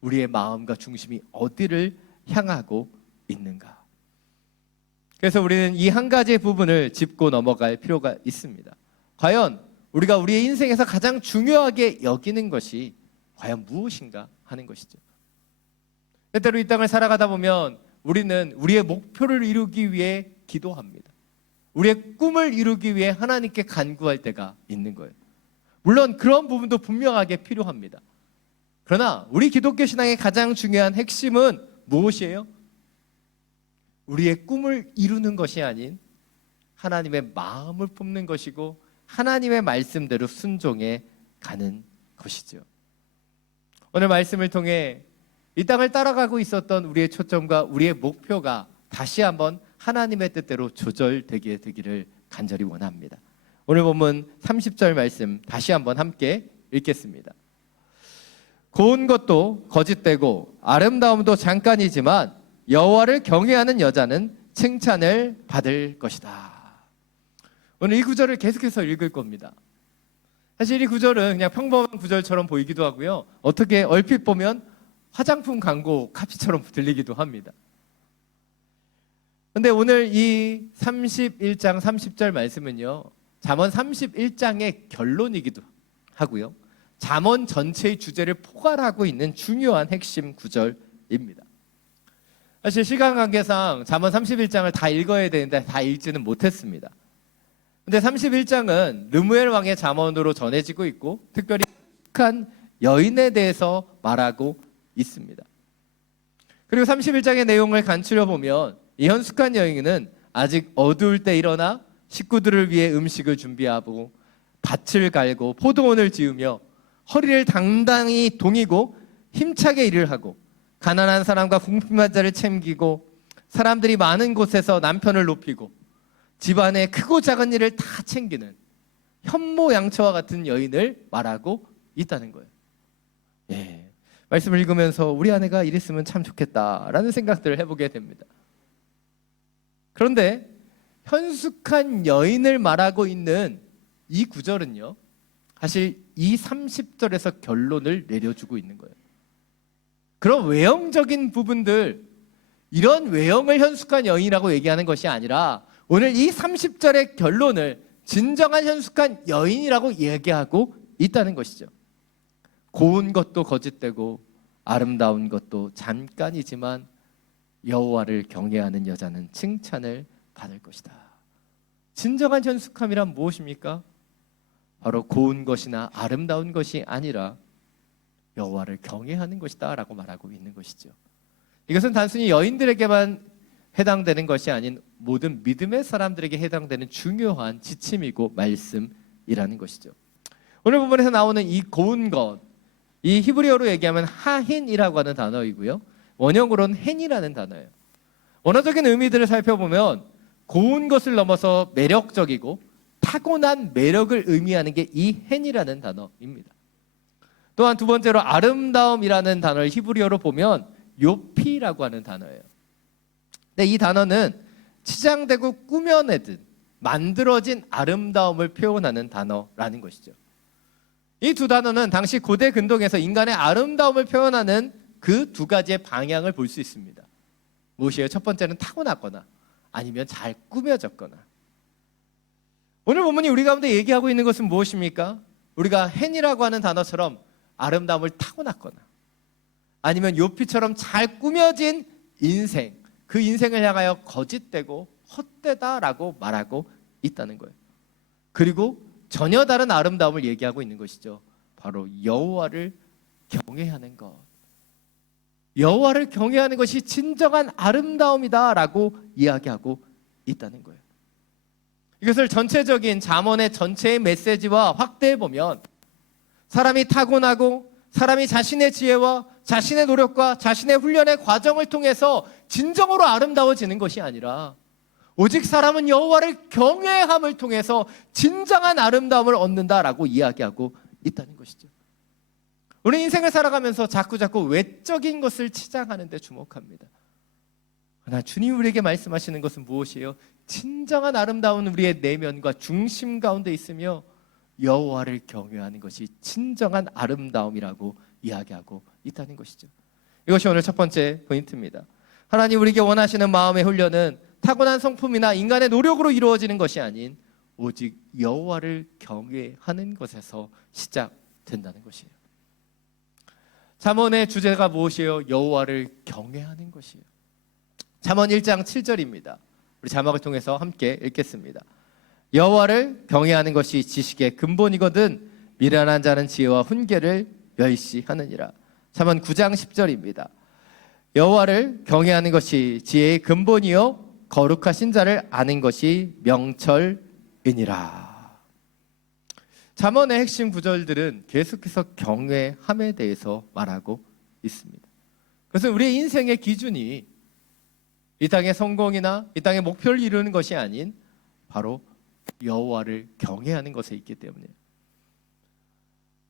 우리의 마음과 중심이 어디를 향하고 있는가. 그래서 우리는 이 한 가지 부분을 짚고 넘어갈 필요가 있습니다. 과연 우리가 우리의 인생에서 가장 중요하게 여기는 것이 과연 무엇인가 하는 것이죠. 때때로 이 땅을 살아가다 보면 우리는 우리의 목표를 이루기 위해 기도합니다. 우리의 꿈을 이루기 위해 하나님께 간구할 때가 있는 거예요. 물론 그런 부분도 분명하게 필요합니다. 그러나 우리 기독교 신앙의 가장 중요한 핵심은 무엇이에요? 우리의 꿈을 이루는 것이 아닌 하나님의 마음을 품는 것이고 하나님의 말씀대로 순종해 가는 것이죠. 오늘 말씀을 통해 이 땅을 따라가고 있었던 우리의 초점과 우리의 목표가 다시 한번 하나님의 뜻대로 조절되게 되기를 간절히 원합니다. 오늘 본문 30절 말씀 다시 한번 함께 읽겠습니다. 고운 것도 거짓되고 아름다움도 잠깐이지만 여호와를 경외하는 여자는 칭찬을 받을 것이다. 오늘 이 구절을 계속해서 읽을 겁니다. 사실 이 구절은 그냥 평범한 구절처럼 보이기도 하고요, 어떻게 얼핏 보면 화장품 광고 카피처럼 들리기도 합니다. 그런데 오늘 이 31장 30절 말씀은요, 잠언 31장의 결론이기도 하고요, 잠언 전체의 주제를 포괄하고 있는 중요한 핵심 구절입니다. 사실 시간 관계상 잠언 31장을 다 읽어야 되는데 다 읽지는 못했습니다. 근데 31장은 르무엘 왕의 잠언으로 전해지고 있고 특별히 현숙한 여인에 대해서 말하고 있습니다. 그리고 31장의 내용을 간추려 보면 이 현숙한 여인은 아직 어두울 때 일어나 식구들을 위해 음식을 준비하고 밭을 갈고 포도원을 지으며 허리를 당당히 동이고 힘차게 일을 하고 가난한 사람과 궁핍한 자를 챙기고 사람들이 많은 곳에서 남편을 높이고 집안의 크고 작은 일을 다 챙기는 현모양처와 같은 여인을 말하고 있다는 거예요. 말씀을 읽으면서 우리 아내가 이랬으면 참 좋겠다라는 생각들을 해보게 됩니다. 그런데 현숙한 여인을 말하고 있는 이 구절은요, 사실 이 30절에서 결론을 내려주고 있는 거예요. 그런 외형적인 부분들, 이런 외형을 현숙한 여인이라고 얘기하는 것이 아니라 오늘 이 30절의 결론을 진정한 현숙한 여인이라고 얘기하고 있다는 것이죠. 고운 것도 거짓되고 아름다운 것도 잠깐이지만 여호와를 경외하는 여자는 칭찬을 받을 것이다. 진정한 현숙함이란 무엇입니까? 바로 고운 것이나 아름다운 것이 아니라 여호와를 경외하는 것이다 라고 말하고 있는 것이죠. 이것은 단순히 여인들에게만 해당되는 것이 아닌 모든 믿음의 사람들에게 해당되는 중요한 지침이고 말씀이라는 것이죠. 오늘 본문에서 나오는 이 고운 것, 이 히브리어로 얘기하면 하힌이라고 하는 단어이고요, 원형으로는 헨이라는 단어예요. 원어적인 의미들을 살펴보면 고운 것을 넘어서 매력적이고 타고난 매력을 의미하는 게 이 헨이라는 단어입니다. 또한 두 번째로 아름다움이라는 단어를 히브리어로 보면 요피라고 하는 단어예요. 근데 이 단어는 치장되고 꾸며내든 만들어진 아름다움을 표현하는 단어라는 것이죠. 이 두 단어는 당시 고대 근동에서 인간의 아름다움을 표현하는 그 두 가지의 방향을 볼 수 있습니다. 무엇이에요? 첫 번째는 타고났거나 아니면 잘 꾸며졌거나. 오늘 본문이 우리 가운데 얘기하고 있는 것은 무엇입니까? 우리가 헨이라고 하는 단어처럼 아름다움을 타고났거나 아니면 요피처럼 잘 꾸며진 인생, 그 인생을 향하여 거짓되고 헛되다라고 말하고 있다는 거예요. 그리고 전혀 다른 아름다움을 얘기하고 있는 것이죠. 바로 여호와를 경외하는 것. 여호와를 경외하는 것이 진정한 아름다움이다라고 이야기하고 있다는 거예요. 이것을 전체적인 잠언의 전체의 메시지와 확대해 보면 사람이 타고나고 사람이 자신의 지혜와 자신의 노력과 자신의 훈련의 과정을 통해서 진정으로 아름다워지는 것이 아니라 오직 사람은 여호와를 경외함을 통해서 진정한 아름다움을 얻는다라고 이야기하고 있다는 것이죠. 우리 인생을 살아가면서 자꾸 외적인 것을 치장하는 데 주목합니다. 그러나 주님 우리에게 말씀하시는 것은 무엇이에요? 진정한 아름다운 우리의 내면과 중심 가운데 있으며 여호와를 경외하는 것이 진정한 아름다움이라고 이야기하고 있다는 것이죠. 이것이 오늘 첫 번째 포인트입니다. 하나님 우리에게 원하시는 마음의 훈련은 타고난 성품이나 인간의 노력으로 이루어지는 것이 아닌 오직 여호와를 경외하는 것에서 시작된다는 것이에요. 잠언의 주제가 무엇이에요? 여호와를 경외하는 것이에요. 잠언 1장 7절입니다. 우리 자막을 통해서 함께 읽겠습니다. 여호와를 경외하는 것이 지식의 근본이거든 미련한 자는 지혜와 훈계를 멸시하느니라. 잠언 9장 10절입니다. 여호와를 경외하는 것이 지혜의 근본이요 거룩하신 자를 아는 것이 명철이니라. 잠언의 핵심 구절들은 계속해서 경외함에 대해서 말하고 있습니다. 그래서 우리의 인생의 기준이 이 땅의 성공이나 이 땅의 목표를 이루는 것이 아닌 바로 여호와를 경외하는 것에 있기 때문에.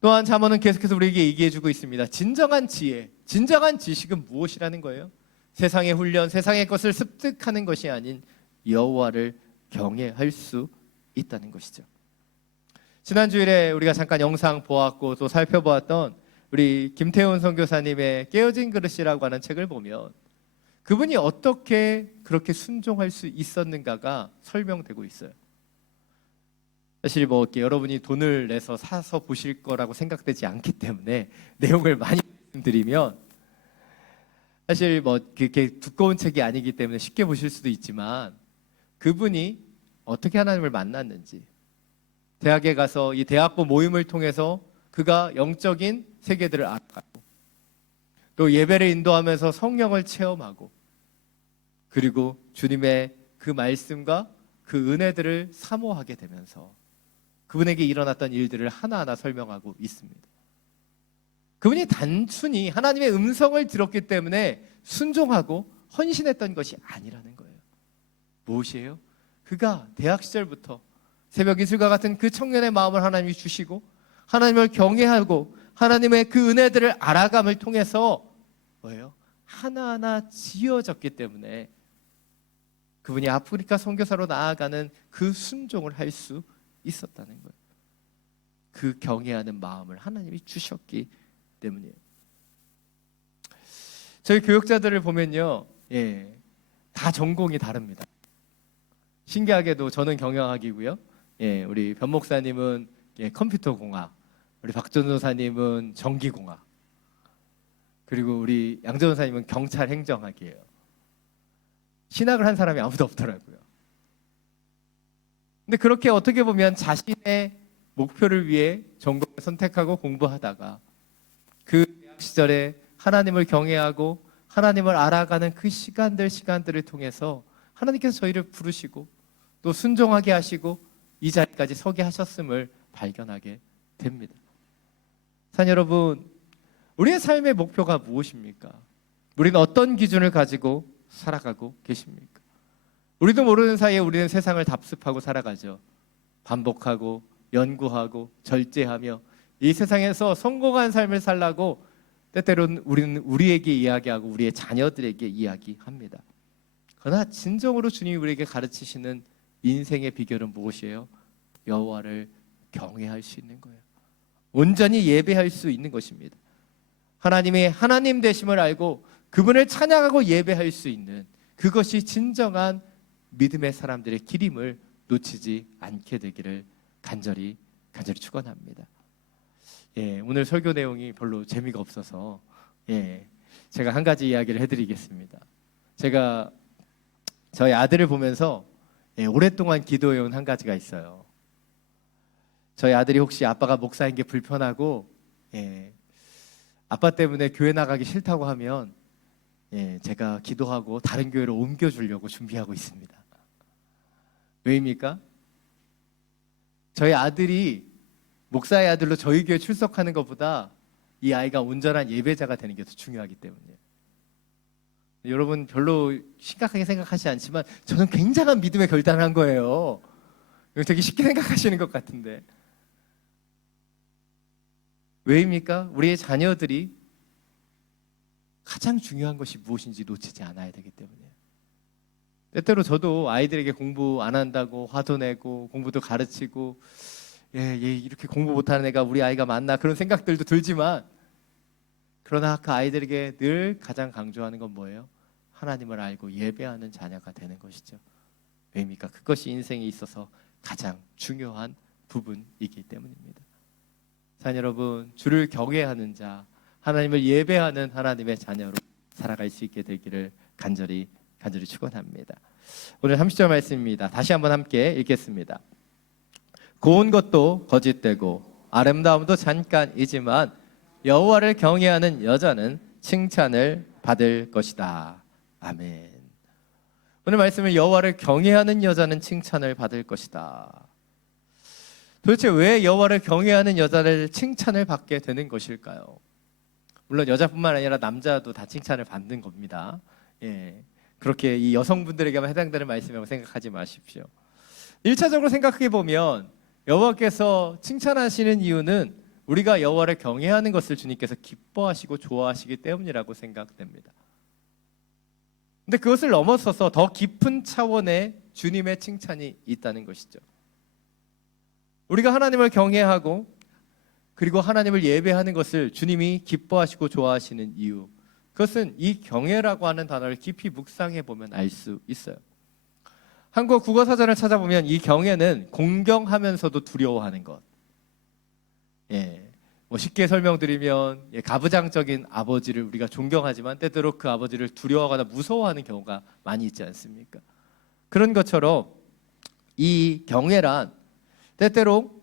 또한 잠언은 계속해서 우리에게 얘기해주고 있습니다. 진정한 지혜, 진정한 지식은 무엇이라는 거예요? 세상의 훈련, 세상의 것을 습득하는 것이 아닌 여호와를 경외할 수 있다는 것이죠. 지난 주일에 우리가 잠깐 영상 보았고 또 살펴보았던 우리 김태훈 선교사님의 깨어진 그릇이라고 하는 책을 보면 그분이 어떻게 그렇게 순종할 수 있었는가가 설명되고 있어요. 사실 뭐 이렇게 여러분이 돈을 내서 사서 보실 거라고 생각되지 않기 때문에 내용을 많이 말씀드리면 사실 뭐 그렇게 두꺼운 책이 아니기 때문에 쉽게 보실 수도 있지만 그분이 어떻게 하나님을 만났는지, 대학에 가서 이 대학부 모임을 통해서 그가 영적인 세계들을 알아가고 또 예배를 인도하면서 성령을 체험하고 그리고 주님의 그 말씀과 그 은혜들을 사모하게 되면서 그분에게 일어났던 일들을 하나하나 설명하고 있습니다. 그분이 단순히 하나님의 음성을 들었기 때문에 순종하고 헌신했던 것이 아니라는 거예요. 무엇이에요? 그가 대학 시절부터 새벽 이슬과 같은 그 청년의 마음을 하나님이 주시고 하나님을 경외하고 하나님의 그 은혜들을 알아감을 통해서 뭐예요? 하나하나 지어졌기 때문에 그분이 아프리카 선교사로 나아가는 그 순종을 할 수 있었다는 거예요. 그 경외하는 마음을 하나님이 주셨기 때문이에요. 저희 교육자들을 보면요, 다 전공이 다릅니다. 신기하게도 저는 경영학이고요, 우리 변 목사님은 컴퓨터 공학, 우리 박 전도사님은 전기공학, 그리고 우리 양 전도사님은 경찰 행정학이에요. 신학을 한 사람이 아무도 없더라고요. 근데 그렇게 어떻게 보면 자신의 목표를 위해 전공을 선택하고 공부하다가 그 대학 시절에 하나님을 경외하고 하나님을 알아가는 그 시간들을 통해서 하나님께서 저희를 부르시고 또 순종하게 하시고 이 자리까지 서게 하셨음을 발견하게 됩니다. 사랑 여러분, 우리의 삶의 목표가 무엇입니까? 우리는 어떤 기준을 가지고 살아가고 계십니까? 우리도 모르는 사이에 우리는 세상을 답습하고 살아가죠. 반복하고 연구하고 절제하며 이 세상에서 성공한 삶을 살라고 때때로는 우리는 우리에게 이야기하고 우리의 자녀들에게 이야기합니다. 그러나 진정으로 주님이 우리에게 가르치시는 인생의 비결은 무엇이에요? 여호와를 경외할 수 있는 거예요. 온전히 예배할 수 있는 것입니다. 하나님의 하나님 되심을 알고 그분을 찬양하고 예배할 수 있는 그것이 진정한 믿음의 사람들의 길임을 놓치지 않게 되기를 간절히 축원합니다. 오늘 설교 내용이 별로 재미가 없어서 제가 한 가지 이야기를 해드리겠습니다. 제가 저희 아들을 보면서 오랫동안 기도해온 한 가지가 있어요. 저희 아들이 혹시 아빠가 목사인 게 불편하고 아빠 때문에 교회 나가기 싫다고 하면 제가 기도하고 다른 교회로 옮겨주려고 준비하고 있습니다. 왜입니까? 저희 아들이 목사의 아들로 저희 교회 출석하는 것보다 이 아이가 온전한 예배자가 되는 게 더 중요하기 때문이에요. 여러분 별로 심각하게 생각하지 않지만 저는 굉장한 믿음의 결단을 한 거예요. 되게 쉽게 생각하시는 것 같은데 왜입니까? 우리의 자녀들이 가장 중요한 것이 무엇인지 놓치지 않아야 되기 때문이에요. 때때로 저도 아이들에게 공부 안 한다고 화도 내고 공부도 가르치고 얘 이렇게 공부 못하는 애가 우리 아이가 맞나 그런 생각들도 들지만 그러나 그 아이들에게 늘 가장 강조하는 건 뭐예요? 하나님을 알고 예배하는 자녀가 되는 것이죠. 왜입니까? 그것이 인생에 있어서 가장 중요한 부분이기 때문입니다. 사랑 여러분, 주를 경외하는 자, 하나님을 예배하는 하나님의 자녀로 살아갈 수 있게 되기를 간절히 축원합니다. 오늘 30절 말씀입니다. 다시 한번 함께 읽겠습니다. 고운 것도 거짓되고 아름다움도 잠깐이지만 여호와를 경외하는 여자는 칭찬을 받을 것이다. 아멘. 오늘 말씀은 여호와를 경외하는 여자는 칭찬을 받을 것이다. 도대체 왜 여호와를 경외하는 여자를 칭찬을 받게 되는 것일까요? 물론 여자뿐만 아니라 남자도 다 칭찬을 받는 겁니다. 그렇게 이 여성분들에게만 해당되는 말씀이라고 생각하지 마십시오. 1차적으로 생각해 보면 여호와께서 칭찬하시는 이유는 우리가 여호와를 경외하는 것을 주님께서 기뻐하시고 좋아하시기 때문이라고 생각됩니다. 근데 그것을 넘어서서 더 깊은 차원의 주님의 칭찬이 있다는 것이죠. 우리가 하나님을 경외하고 그리고 하나님을 예배하는 것을 주님이 기뻐하시고 좋아하시는 이유, 그것은 이 경외라고 하는 단어를 깊이 묵상해 보면 알 수 있어요. 한국어 국어사전을 찾아보면 이 경외는 공경하면서도 두려워하는 것. 쉽게 설명드리면 가부장적인 아버지를 우리가 존경하지만 때때로 그 아버지를 두려워하거나 무서워하는 경우가 많이 있지 않습니까? 그런 것처럼 이 경외란 때때로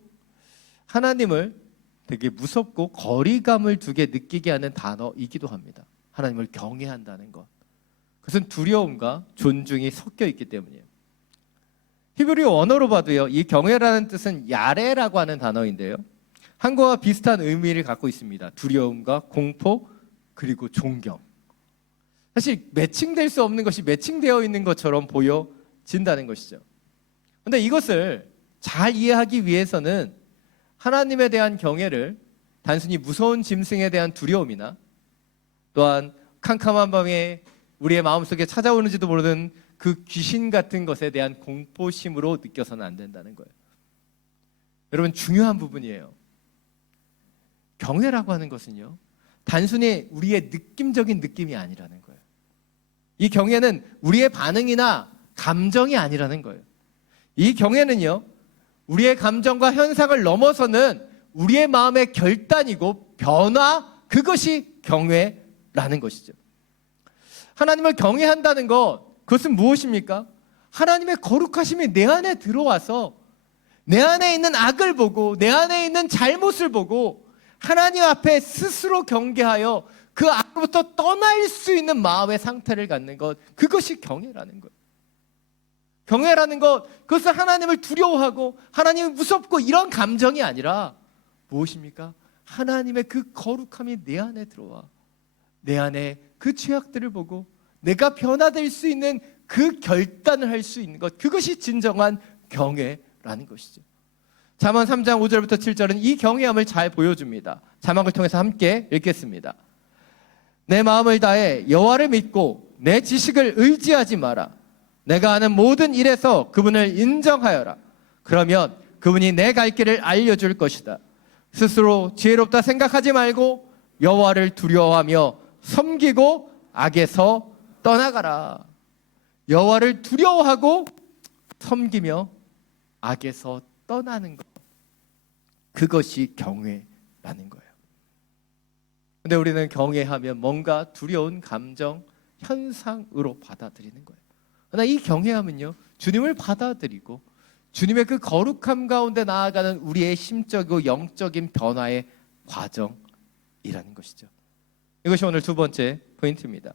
하나님을 되게 무섭고 거리감을 두게 느끼게 하는 단어이기도 합니다. 하나님을 경외한다는 것, 그것은 두려움과 존중이 섞여 있기 때문이에요. 히브리 언어로 봐도요, 이 경외라는 뜻은 야레라고 하는 단어인데요, 한국어와 비슷한 의미를 갖고 있습니다. 두려움과 공포 그리고 존경. 사실 매칭될 수 없는 것이 매칭되어 있는 것처럼 보여진다는 것이죠. 그런데 이것을 잘 이해하기 위해서는 하나님에 대한 경외를 단순히 무서운 짐승에 대한 두려움이나 또한 캄캄한 밤에 우리의 마음속에 찾아오는지도 모르는 그 귀신 같은 것에 대한 공포심으로 느껴서는 안 된다는 거예요. 여러분, 중요한 부분이에요. 경외라고 하는 것은요, 단순히 우리의 느낌적인 느낌이 아니라는 거예요. 이 경외는 우리의 반응이나 감정이 아니라는 거예요. 이 경외는요, 우리의 감정과 현상을 넘어서는 우리의 마음의 결단이고 변화, 그것이 경외라는 것이죠. 하나님을 경외한다는 것, 그것은 무엇입니까? 하나님의 거룩하심이 내 안에 들어와서 내 안에 있는 악을 보고 내 안에 있는 잘못을 보고 하나님 앞에 스스로 경계하여 그 악으로부터 떠날 수 있는 마음의 상태를 갖는 것, 그것이 경외라는 거예요. 경외라는 것, 그것은 하나님을 두려워하고 하나님이 무섭고 이런 감정이 아니라 무엇입니까? 하나님의 그 거룩함이 내 안에 들어와 내 안에 그 죄악들을 보고 내가 변화될 수 있는 그 결단을 할 수 있는 것, 그것이 진정한 경외라는 것이죠. 잠언 3장 5절부터 7절은 이 경외함을 잘 보여줍니다. 자막을 통해서 함께 읽겠습니다. 내 마음을 다해 여호와를 믿고 내 지식을 의지하지 마라. 내가 하는 모든 일에서 그분을 인정하여라. 그러면 그분이 내 갈 길을 알려줄 것이다. 스스로 지혜롭다 생각하지 말고 여호와를 두려워하며 섬기고 악에서 떠나가라. 여호와를 두려워하고 섬기며 악에서 떠나는 것, 그것이 경외라는 거예요. 근데 우리는 경외하면 뭔가 두려운 감정, 현상으로 받아들이는 거예요. 그러나 이 경외함은요, 주님을 받아들이고 주님의 그 거룩함 가운데 나아가는 우리의 심적이고 영적인 변화의 과정이라는 것이죠. 이것이 오늘 두 번째 포인트입니다.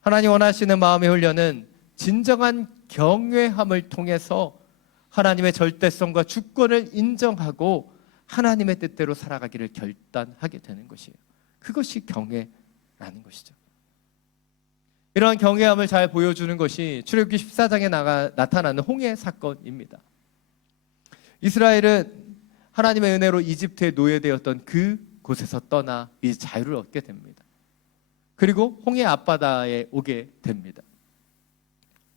하나님 원하시는 마음의 훈련은 진정한 경외함을 통해서 하나님의 절대성과 주권을 인정하고 하나님의 뜻대로 살아가기를 결단하게 되는 것이에요. 그것이 경외라는 것이죠. 이러한 경외함을 잘 보여주는 것이 출애굽기 14장에 나타나는 홍해 사건입니다. 이스라엘은 하나님의 은혜로 이집트에 노예되었던 그 곳에서 떠나 이제 자유를 얻게 됩니다. 그리고 홍해 앞바다에 오게 됩니다.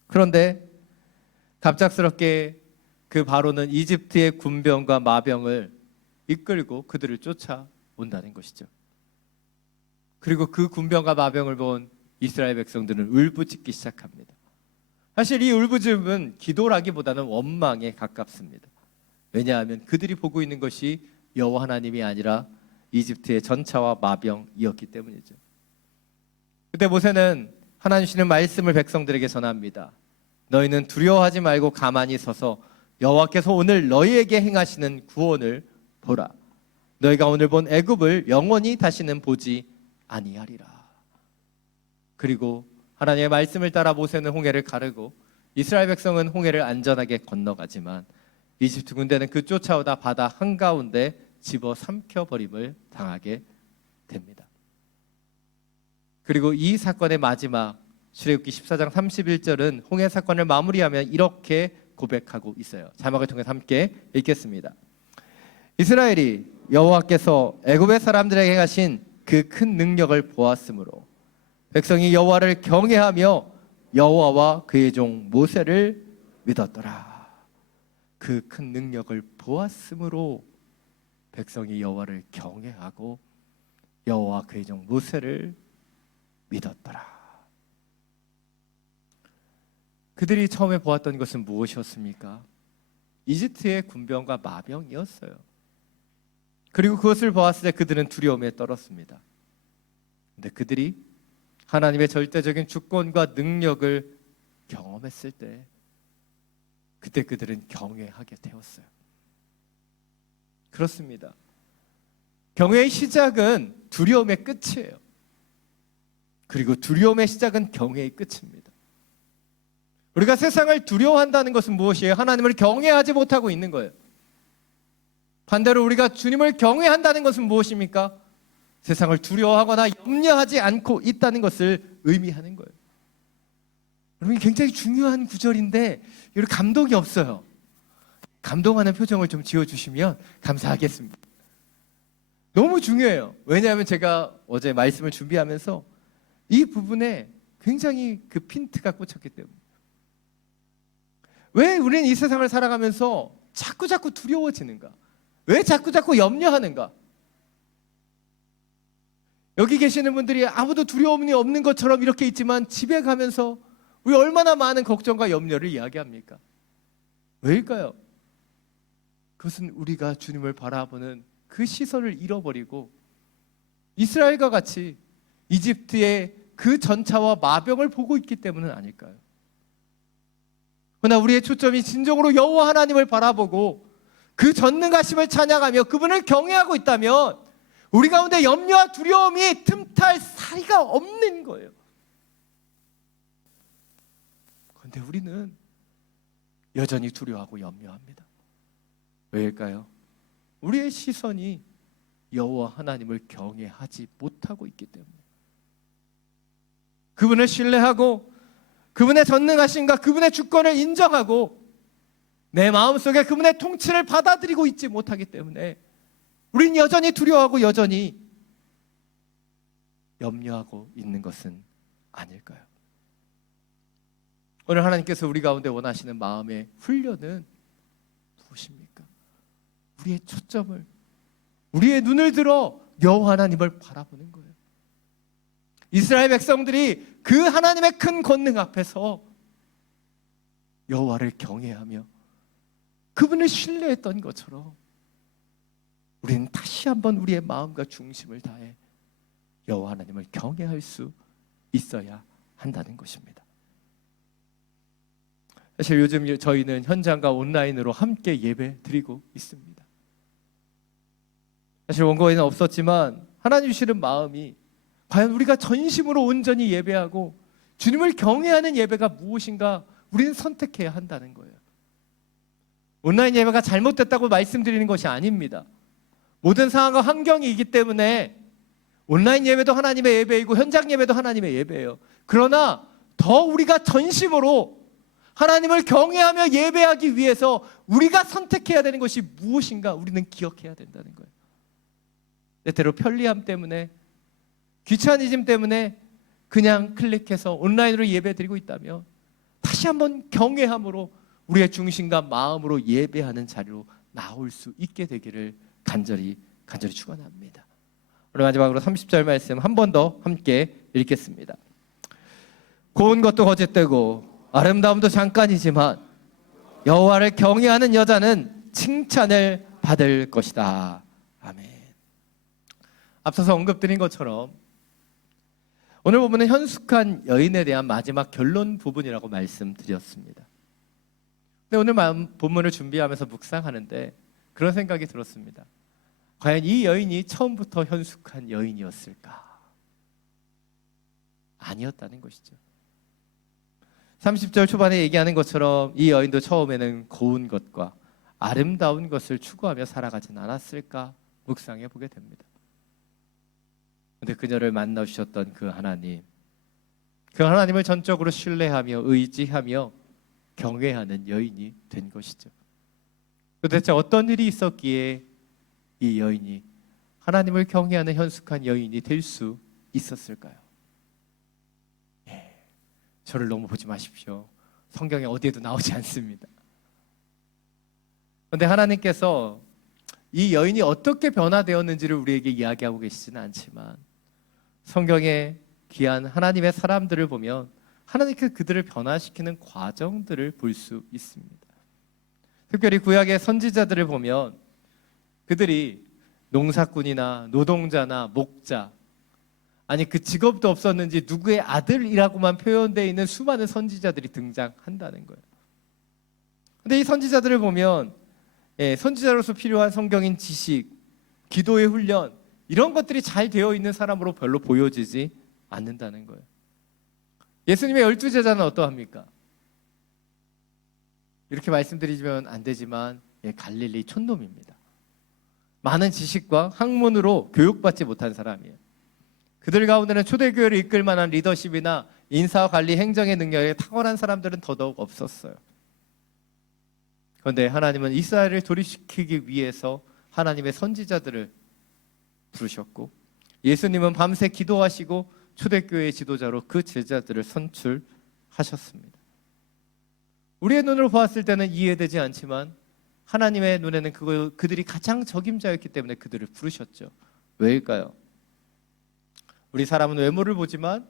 그런데 갑작스럽게 그 바로는 이집트의 군병과 마병을 이끌고 그들을 쫓아온다는 것이죠. 그리고 그 군병과 마병을 본 이스라엘 백성들은 울부짖기 시작합니다. 사실 이 울부짖음은 기도라기보다는 원망에 가깝습니다. 왜냐하면 그들이 보고 있는 것이 여호와 하나님이 아니라 이집트의 전차와 마병이었기 때문이죠. 그때 모세는 하나님 주시는 말씀을 백성들에게 전합니다. 너희는 두려워하지 말고 가만히 서서 여호와께서 오늘 너희에게 행하시는 구원을 보라. 너희가 오늘 본 애굽을 영원히 다시는 보지 아니하리라. 그리고 하나님의 말씀을 따라 모세는 홍해를 가르고 이스라엘 백성은 홍해를 안전하게 건너가지만 이집트 군대는 그 쫓아오다 바다 한가운데 집어 삼켜버림을 당하게 됩니다. 그리고 이 사건의 마지막 출애굽기 14장 31절은 홍해 사건을 마무리하며 이렇게 고백하고 있어요. 자막을 통해서 함께 읽겠습니다. 이스라엘이 여호와께서 애굽의 사람들에게 하신 그 큰 능력을 보았으므로 백성이 여호와를 경외하며 여호와와 그의 종 모세를 믿었더라. 그 큰 능력을 보았으므로 백성이 여호와를 경외하고 여호와 그의 종 모세를 믿었더라. 그들이 처음에 보았던 것은 무엇이었습니까? 이집트의 군병과 마병이었어요. 그리고 그것을 보았을 때 그들은 두려움에 떨었습니다. 근데 그들이 하나님의 절대적인 주권과 능력을 경험했을 때 그때 그들은 경외하게 되었어요. 그렇습니다. 경외의 시작은 두려움의 끝이에요. 그리고 두려움의 시작은 경외의 끝입니다. 우리가 세상을 두려워한다는 것은 무엇이에요? 하나님을 경외하지 못하고 있는 거예요. 반대로 우리가 주님을 경외한다는 것은 무엇입니까? 세상을 두려워하거나 염려하지 않고 있다는 것을 의미하는 거예요. 여러분, 굉장히 중요한 구절인데 여기 감동이 없어요. 감동하는 표정을 좀 지어주시면 감사하겠습니다. 너무 중요해요. 왜냐하면 제가 어제 말씀을 준비하면서 이 부분에 굉장히 그 핀트가 꽂혔기 때문에. 왜 우리는 이 세상을 살아가면서 자꾸 두려워지는가? 왜 자꾸 염려하는가? 여기 계시는 분들이 아무도 두려움이 없는 것처럼 이렇게 있지만 집에 가면서 우리 얼마나 많은 걱정과 염려를 이야기합니까? 왜일까요? 그것은 우리가 주님을 바라보는 그 시선을 잃어버리고 이스라엘과 같이 이집트의 그 전차와 마병을 보고 있기 때문은 아닐까요? 그러나 우리의 초점이 진정으로 여호와 하나님을 바라보고 그 전능하심을 찬양하며 그분을 경외하고 있다면 우리 가운데 염려와 두려움이 틈탈 사이가 없는 거예요. 그런데 우리는 여전히 두려워하고 염려합니다. 왜일까요? 우리의 시선이 여호와 하나님을 경외하지 못하고 있기 때문에, 그분을 신뢰하고 그분의 전능하심과 그분의 주권을 인정하고 내 마음속에 그분의 통치를 받아들이고 있지 못하기 때문에 우린 여전히 두려워하고 여전히 염려하고 있는 것은 아닐까요? 오늘 하나님께서 우리 가운데 원하시는 마음의 훈련은 무엇입니까? 우리의 초점을, 우리의 눈을 들어 여호와 하나님을 바라보는 거예요. 이스라엘 백성들이 그 하나님의 큰 권능 앞에서 여호와를 경외하며 그분을 신뢰했던 것처럼 우리는 다시 한번 우리의 마음과 중심을 다해 여호와 하나님을 경외할 수 있어야 한다는 것입니다. 사실 요즘 저희는 현장과 온라인으로 함께 예배 드리고 있습니다. 사실 원고에는 없었지만 하나님 주시는 마음이 과연 우리가 전심으로 온전히 예배하고 주님을 경외하는 예배가 무엇인가 우리는 선택해야 한다는 거예요. 온라인 예배가 잘못됐다고 말씀드리는 것이 아닙니다. 모든 상황과 환경이 있기 때문에 온라인 예배도 하나님의 예배이고 현장 예배도 하나님의 예배예요. 그러나 더 우리가 전심으로 하나님을 경외하며 예배하기 위해서 우리가 선택해야 되는 것이 무엇인가 우리는 기억해야 된다는 거예요. 때때로 편리함 때문에, 귀차니즘 때문에 그냥 클릭해서 온라인으로 예배 드리고 있다면 다시 한번 경외함으로 우리의 중심과 마음으로 예배하는 자리로 나올 수 있게 되기를 간절히 축원합니다. 오늘 마지막으로 30절 말씀 한 번 더 함께 읽겠습니다. 고운 것도 거짓되고 아름다움도 잠깐이지만 여호와를 경외하는 여자는 칭찬을 받을 것이다. 아멘. 앞서서 언급드린 것처럼 오늘 부분은 현숙한 여인에 대한 마지막 결론 부분이라고 말씀드렸습니다. 근데 오늘 본문을 준비하면서 묵상하는데 그런 생각이 들었습니다. 과연 이 여인이 처음부터 현숙한 여인이었을까? 아니었다는 것이죠. 30절 초반에 얘기하는 것처럼 이 여인도 처음에는 고운 것과 아름다운 것을 추구하며 살아가진 않았을까 묵상해 보게 됩니다. 그런데 그녀를 만나 주셨던 그 하나님을 전적으로 신뢰하며 의지하며 경외하는 여인이 된 것이죠. 도대체 어떤 일이 있었기에 이 여인이 하나님을 경외하는 현숙한 여인이 될 수 있었을까요? 저를 너무 보지 마십시오. 성경에 어디에도 나오지 않습니다. 그런데 하나님께서 이 여인이 어떻게 변화되었는지를 우리에게 이야기하고 계시지는 않지만 성경에 귀한 하나님의 사람들을 보면 하나님께서 그들을 변화시키는 과정들을 볼 수 있습니다. 특별히 구약의 선지자들을 보면 그들이 농사꾼이나 노동자나 목자, 아니 그 직업도 없었는지 누구의 아들이라고만 표현되어 있는 수많은 선지자들이 등장한다는 거예요. 그런데 이 선지자들을 보면 선지자로서 필요한 성경인 지식, 기도의 훈련 이런 것들이 잘 되어 있는 사람으로 별로 보여지지 않는다는 거예요. 예수님의 12제자는 어떠합니까? 이렇게 말씀드리면 안 되지만 갈릴리 촌놈입니다. 많은 지식과 학문으로 교육받지 못한 사람이에요. 그들 가운데는 초대교회를 이끌 만한 리더십이나 인사와 관리 행정의 능력이 탁월한 사람들은 더더욱 없었어요. 그런데 하나님은 이스라엘을 돌이키기 위해서 하나님의 선지자들을 부르셨고 예수님은 밤새 기도하시고 초대교회의 지도자로 그 제자들을 선출하셨습니다. 우리의 눈으로 보았을 때는 이해되지 않지만 하나님의 눈에는 그들이 가장 적임자였기 때문에 그들을 부르셨죠. 왜일까요? 우리 사람은 외모를 보지만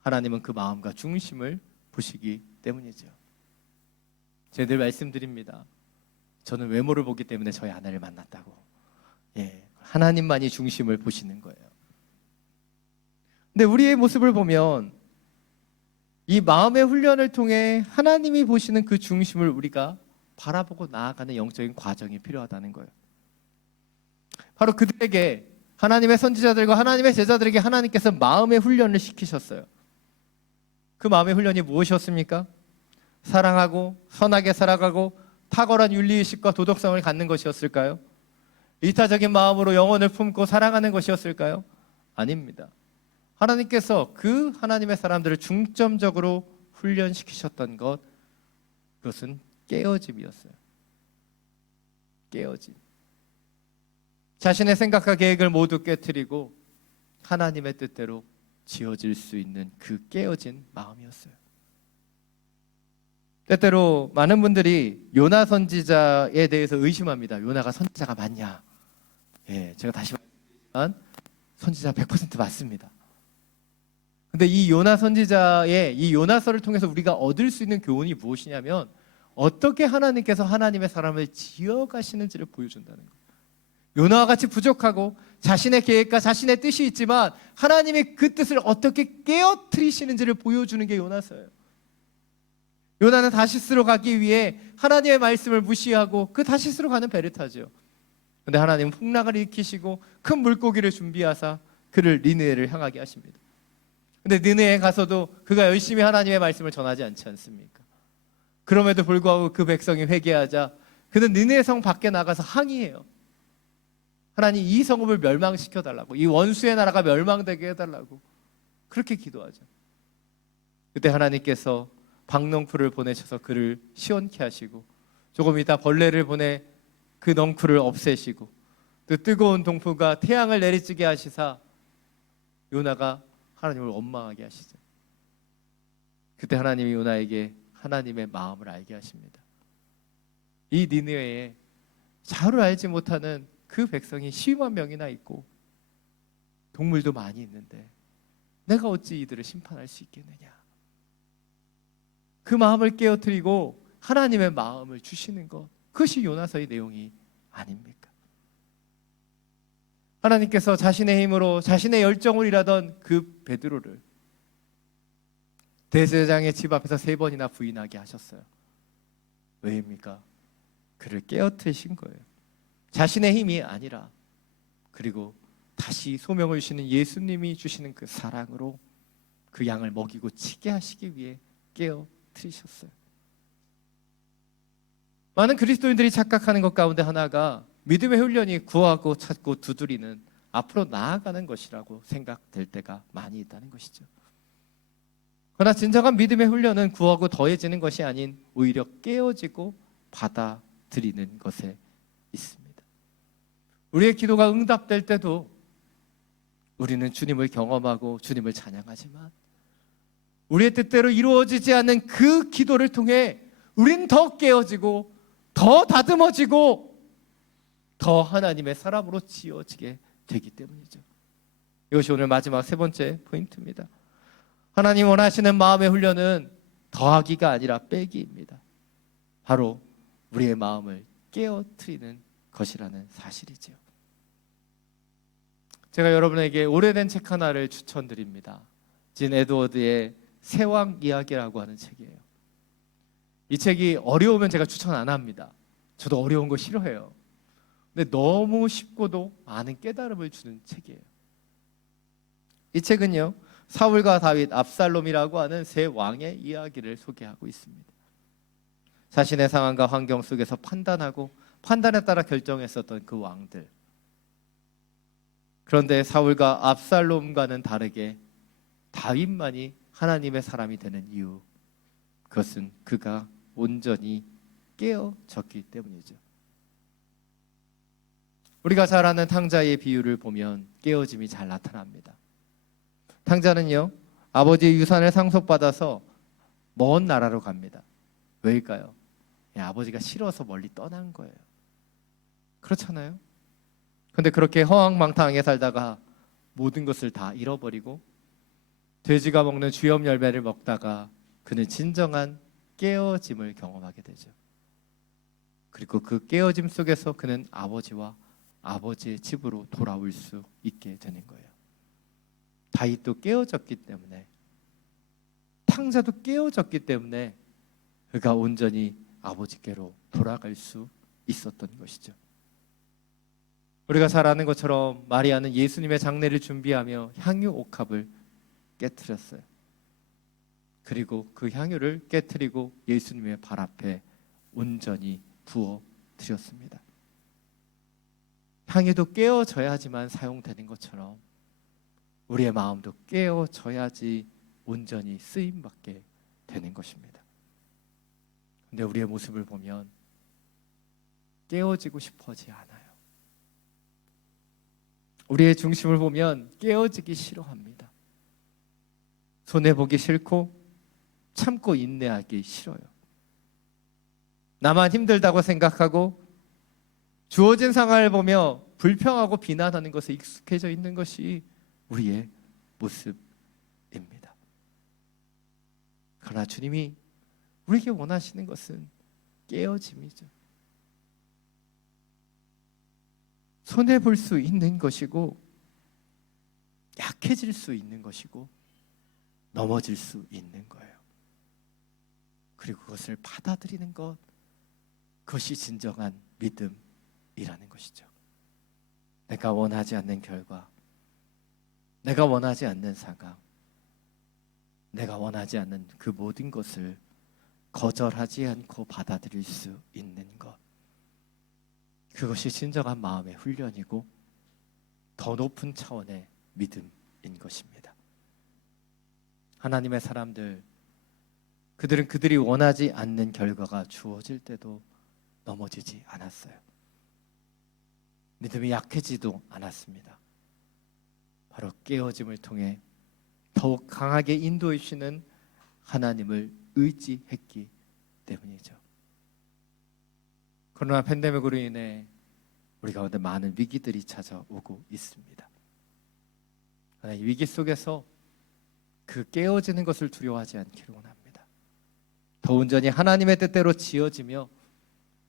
하나님은 그 마음과 중심을 보시기 때문이죠. 제가 늘 말씀드립니다. 저는 외모를 보기 때문에 저희 아내를 만났다고. 하나님만이 중심을 보시는 거예요. 근데 우리의 모습을 보면 이 마음의 훈련을 통해 하나님이 보시는 그 중심을 우리가 바라보고 나아가는 영적인 과정이 필요하다는 거예요. 바로 그들에게, 하나님의 선지자들과 하나님의 제자들에게 하나님께서 마음의 훈련을 시키셨어요. 그 마음의 훈련이 무엇이었습니까? 사랑하고 선하게 살아가고 탁월한 윤리의식과 도덕성을 갖는 것이었을까요? 이타적인 마음으로 영혼을 품고 사랑하는 것이었을까요? 아닙니다. 하나님께서 그 하나님의 사람들을 중점적으로 훈련시키셨던 것, 그것은 깨어짐이었어요. 깨어짐. 자신의 생각과 계획을 모두 깨트리고 하나님의 뜻대로 지어질 수 있는 그 깨어진 마음이었어요. 때때로 많은 분들이 요나 선지자에 대해서 의심합니다. 요나가 선지자가 맞냐? 제가 다시 말씀드리지만 선지자 100% 맞습니다. 근데 이 요나 선지자의 이 요나서를 통해서 우리가 얻을 수 있는 교훈이 무엇이냐면, 어떻게 하나님께서 하나님의 사람을 지어가시는지를 보여준다는 거예요. 요나와 같이 부족하고 자신의 계획과 자신의 뜻이 있지만 하나님이 그 뜻을 어떻게 깨어뜨리시는지를 보여주는 게 요나서예요. 요나는 다시스로 가기 위해 하나님의 말씀을 무시하고 그 다시스로 가는 배를 타죠. 그런데 하나님은 풍랑을 일으키시고 큰 물고기를 준비하사 그를 니느웨를 향하게 하십니다. 근데 니느웨에 가서도 그가 열심히 하나님의 말씀을 전하지 않지 않습니까? 그럼에도 불구하고 그 백성이 회개하자 그는 니느웨 성 밖에 나가서 항의해요. 하나님, 이 성읍을 멸망시켜달라고, 이 원수의 나라가 멸망되게 해달라고 그렇게 기도하죠. 그때 하나님께서 박넝쿨을 보내셔서 그를 시원케 하시고, 조금 이따 벌레를 보내 그 넝쿨을 없애시고, 또 뜨거운 동풍과 태양을 내리쬐게 하시사 요나가 하나님을 원망하게 하시죠. 그때 하나님이 요나에게 하나님의 마음을 알게 하십니다. 이 니느웨에 자유를 알지 못하는 그 백성이 12만 명이나 있고 동물도 많이 있는데 내가 어찌 이들을 심판할 수 있겠느냐. 그 마음을 깨어뜨리고 하나님의 마음을 주시는 것, 그것이 요나서의 내용이 아닙니까? 하나님께서 자신의 힘으로 자신의 열정을 일하던 그 베드로를 대제사장의 집 앞에서 3번이나 부인하게 하셨어요. 왜입니까? 그를 깨어뜨리신 거예요. 자신의 힘이 아니라, 그리고 다시 소명을 주시는 예수님이 주시는 그 사랑으로 그 양을 먹이고 치게 하시기 위해 깨어뜨리셨어요. 많은 그리스도인들이 착각하는 것 가운데 하나가 믿음의 훈련이 구하고 찾고 두드리는 앞으로 나아가는 것이라고 생각될 때가 많이 있다는 것이죠. 그러나 진정한 믿음의 훈련은 구하고 더해지는 것이 아닌 오히려 깨어지고 받아들이는 것에 있습니다. 우리의 기도가 응답될 때도 우리는 주님을 경험하고 주님을 찬양하지만 우리의 뜻대로 이루어지지 않는 그 기도를 통해 우린 더 깨어지고 더 다듬어지고 더 하나님의 사람으로 지어지게 되기 때문이죠. 이것이 오늘 마지막 3번째 포인트입니다. 하나님 원하시는 마음의 훈련은 더하기가 아니라 빼기입니다. 바로 우리의 마음을 깨어뜨리는 것이라는 사실이지요. 제가 여러분에게 오래된 책 하나를 추천드립니다. 진 에드워드의 새왕 이야기라고 하는 책이에요. 이 책이 어려우면 제가 추천 안 합니다. 저도 어려운 거 싫어해요. 근데 너무 쉽고도 많은 깨달음을 주는 책이에요. 이 책은요, 사울과 다윗, 압살롬이라고 하는 세 왕의 이야기를 소개하고 있습니다. 자신의 상황과 환경 속에서 판단하고 판단에 따라 결정했었던 그 왕들. 그런데 사울과 압살롬과는 다르게 다윗만이 하나님의 사람이 되는 이유, 그것은 그가 온전히 깨어졌기 때문이죠. 우리가 잘 아는 탕자의 비유를 보면 깨어짐이 잘 나타납니다. 탕자는요, 아버지의 유산을 상속받아서 먼 나라로 갑니다. 왜일까요? 아버지가 싫어서 멀리 떠난 거예요. 그렇잖아요? 근데 그렇게 허황망탕하게 살다가 모든 것을 다 잃어버리고 돼지가 먹는 주염 열매를 먹다가 그는 진정한 깨어짐을 경험하게 되죠. 그리고 그 깨어짐 속에서 그는 아버지와 아버지의 집으로 돌아올 수 있게 되는 거예요. 다윗도 깨어졌기 때문에, 탕자도 깨어졌기 때문에 그가 온전히 아버지께로 돌아갈 수 있었던 것이죠. 우리가 잘 아는 것처럼 마리아는 예수님의 장례를 준비하며 향유 옥합을 깨트렸어요. 그리고 그 향유를 깨트리고 예수님의 발 앞에 온전히 부어 드렸습니다. 향유도 깨어져야지만 사용되는 것처럼 우리의 마음도 깨어져야지 온전히 쓰임받게 되는 것입니다. 근데 우리의 모습을 보면 깨어지고 싶어하지 않아요. 우리의 중심을 보면 깨어지기 싫어합니다. 손해보기 싫고 참고 인내하기 싫어요. 나만 힘들다고 생각하고 주어진 상황을 보며 불평하고 비난하는 것에 익숙해져 있는 것이 우리의 모습입니다. 그러나 주님이 우리에게 원하시는 것은 깨어짐이죠. 손해볼 수 있는 것이고, 약해질 수 있는 것이고, 넘어질 수 있는 거예요. 그리고 그것을 받아들이는 것, 그것이 진정한 믿음이라는 것이죠. 내가 원하지 않는 결과, 내가 원하지 않는 상황, 내가 원하지 않는 그 모든 것을 거절하지 않고 받아들일 수 있는 것, 그것이 진정한 마음의 훈련이고 더 높은 차원의 믿음인 것입니다. 하나님의 사람들, 그들은 그들이 원하지 않는 결과가 주어질 때도 넘어지지 않았어요. 믿음이 약해지도 않았습니다. 바로 깨어짐을 통해 더욱 강하게 인도해 주시는 하나님을 의지했기 때문이죠. 코로나 팬데믹으로 인해 우리 가운데 많은 위기들이 찾아오고 있습니다. 그러나 이 위기 속에서 그 깨어지는 것을 두려워하지 않기를 원합니다. 더 온전히 하나님의 뜻대로 지어지며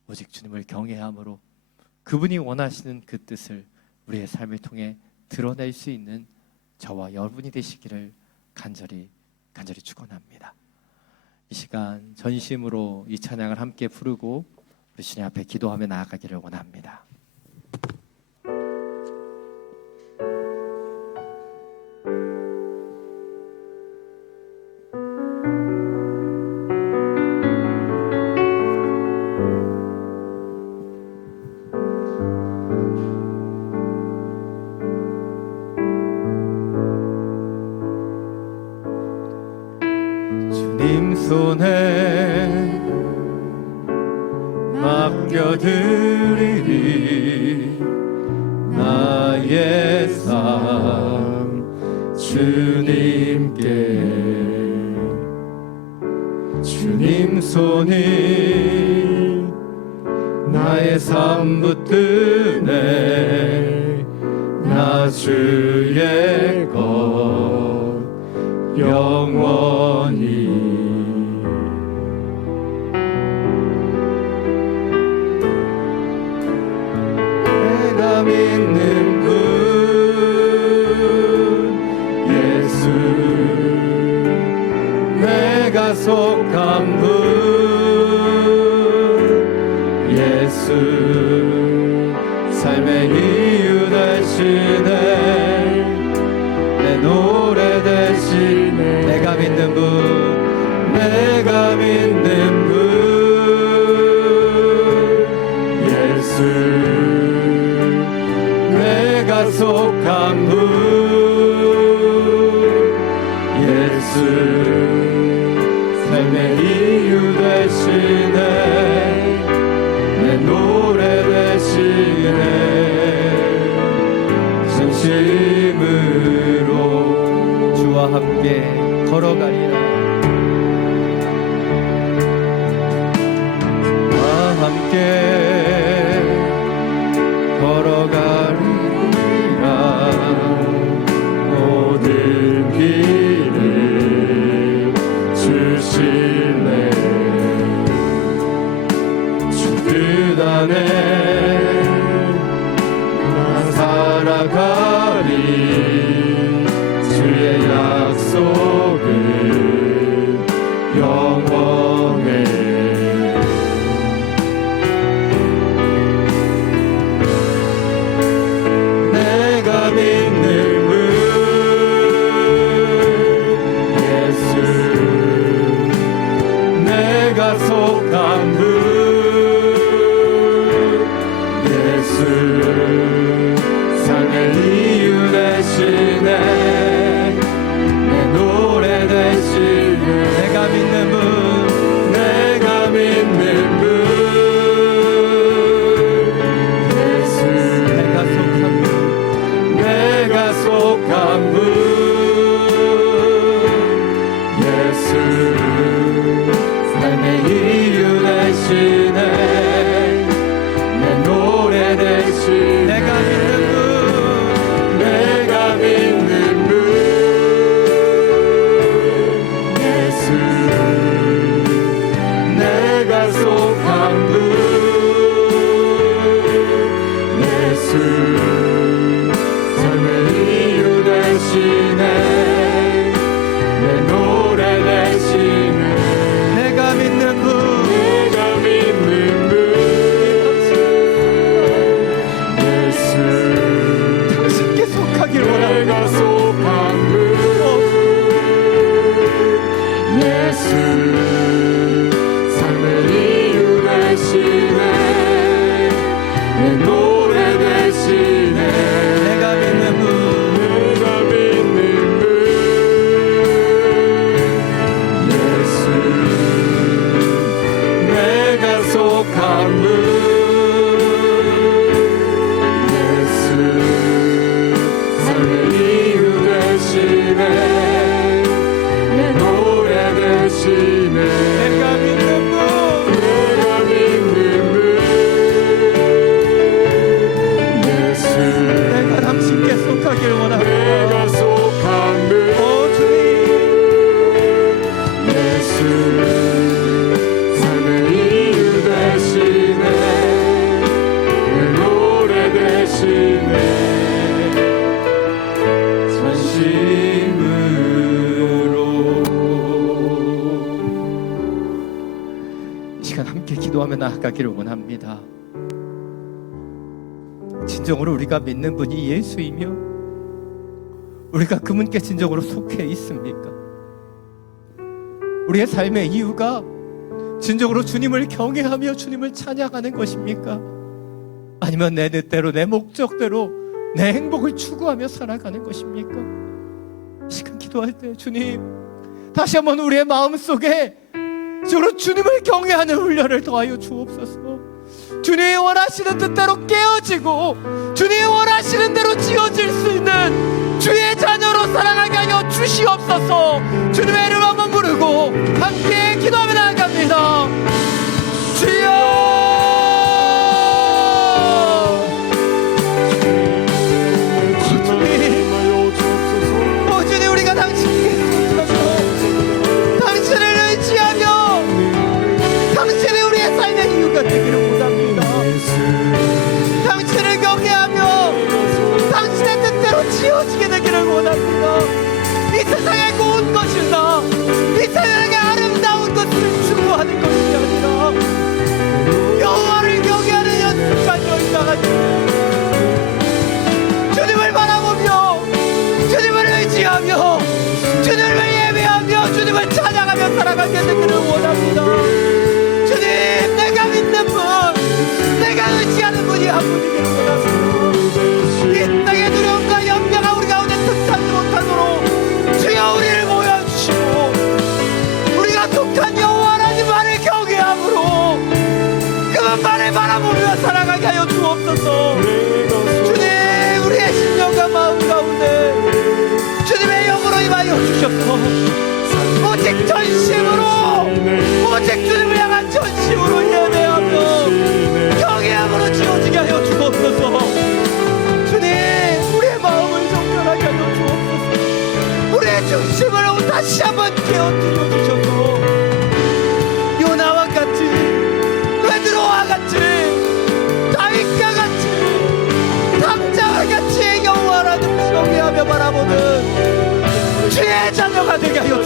오직 주님을 경외함으로 그분이 원하시는 그 뜻을 우리의 삶을 통해 드러낼 수 있는 저와 여러분이 되시기를 간절히 축원합니다. 이 시간 전심으로 이 찬양을 함께 부르고 우리 주님 앞에 기도하며 나아가기를 원합니다. 주님 손에 맡겨드리리 나의 삶 주님께. 주님 손이 나의 삶 붙드네. 나 주의 것 영원히. 내가 믿는 분 예수, 내가 속한 분 예수, 삶의 이유 되시네. 내 노래 되시네. 내가 믿는 분, 내가 믿는 분 예수, 내가 속한 분 예수, 삶의 이유 되시네. 내 노래 되시네. 진심으로 주와 함께 걸어가리라. 나와 함께 걸어가리라. 모든 길을 주실래. 주 뜻 안에 내가 속한 분 예수 삶의 이유 되시네 내 노래 되시네 내가 믿는 분 내가 믿는 분 예수 내가 속한 분 내가 속한 분 예수 삶의 이유 되시네 내 노래 되시네 내가 믿는 분 내가 믿는 분 예수 내가 속한 분 예수 삶의 이유 되시네 내 노래 되시네 내가 믿는 분 내가 믿는 분 예수 당신께 속하길 원합니다 내가 속한 분 예수 삶의 이유 되시네 내 노래 되시네 내가 믿는 분 내가 믿는 분 예수 내가 속한 분 예수 삶의 이유 되시네 내 노래 되시네 내가 믿는 분 내가 믿는 분 예수 내가 당신께 속하길 원합니다 내가 속한 분 오 주님 예수 삶의 이유 되시네 내 노래 되시네 전심으로 이 시간 함께 기도하며 나아가기를 원합니다. 진정으로 우리가 믿는 분이 예수이며 우리가 그분께 진정으로 속해 있습니까? 우리의 삶의 이유가 진정으로 주님을 경외하며 주님을 찬양하는 것입니까? 아니면 내 뜻대로 내 목적대로 내 행복을 추구하며 살아가는 것입니까? 이 시간 기도할 때 주님 다시 한번 우리의 마음속에 저로 주님을 경외하는 훈련을 더하여 주옵소서. 주님이 원하시는 뜻대로 깨어지고 주님이 원하시는 대로 지어질 수 있는 주의 자녀로 살아가게 하여 주시옵소서. 주님의 이름 한번 부르고 함께 기도하며 나아갑니다. 주여 지어지게 되기를 원합니다. 이 세상에 고운 것이나 이 세상에 아름다운 것을 추구하는 것이 아니라 여호와를 경외하는 연습까지 있다가 주님을 바라보며 주님을 의지하며 주님을 예배하며 주님을 찬양하며 살아가게 되기를 원합니다. 주님 내가 믿는 분 내가 의지하는 분이 한 분이기를 원합니다. 이 땅의 두려움과 염려가 우리 가운데 득하지 못하도록 주여 우리를 모여주시고 우리가 독한 여호와 하나님만을 경외함으로 그분만을 바라보며 살아가게 하여 주옵소서. 주님 우리의 심령과 마음 가운데 주님의 영으로 임하여 주셔서 오직 전심으로 오직 주님을 향한 전심으로 예배하며 경외함으로 지어지게 하여 주옵소서. 중심을 다시 한번 깨어뜨려 주셔서 요나와 같이 베드로와 같이 다윗과 같이 당장과 같이 여호와라는 경외하며 바라보는 주의 자녀가 되게 하여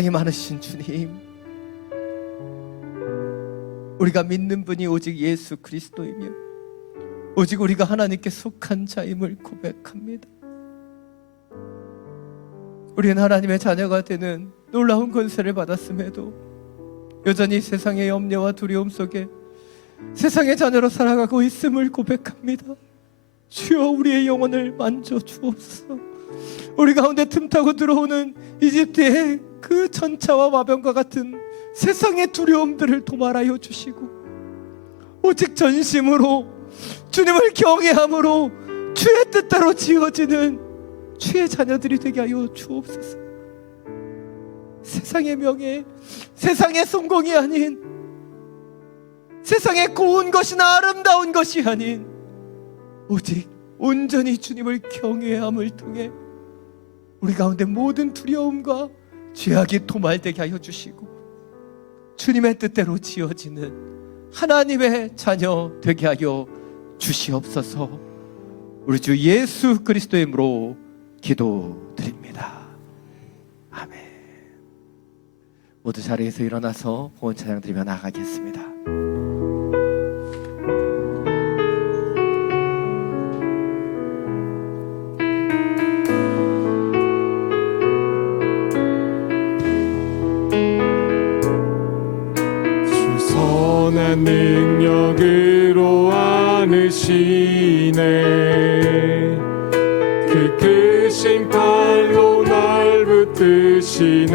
사랑이 많으신 주님, 우리가 믿는 분이 오직 예수 그리스도이며 오직 우리가 하나님께 속한 자임을 고백합니다. 우리는 하나님의 자녀가 되는 놀라운 권세를 받았음에도 여전히 세상의 염려와 두려움 속에 세상의 자녀로 살아가고 있음을 고백합니다. 주여, 우리의 영혼을 만져 주옵소서. 우리 가운데 틈타고 들어오는 이집트의 그 전차와 마병과 같은 세상의 두려움들을 도말하여 주시고 오직 전심으로 주님을 경외함으로 주의 뜻대로 지어지는 주의 자녀들이 되게 하여 주옵소서. 세상의 명예, 세상의 성공이 아닌, 세상의 고운 것이나 아름다운 것이 아닌 오직 온전히 주님을 경외함을 통해 우리 가운데 모든 두려움과 죄악이 도말되게 하여 주시고 주님의 뜻대로 지어지는 하나님의 자녀 되게 하여 주시옵소서. 우리 주 예수 그리스도의 이름으로 기도드립니다. 아멘. 모두 자리에서 일어나서 호원 찬양 드리며 나아가겠습니다. 선한 능력으로 안으시네. 그 크신 팔로 날 붙드시네.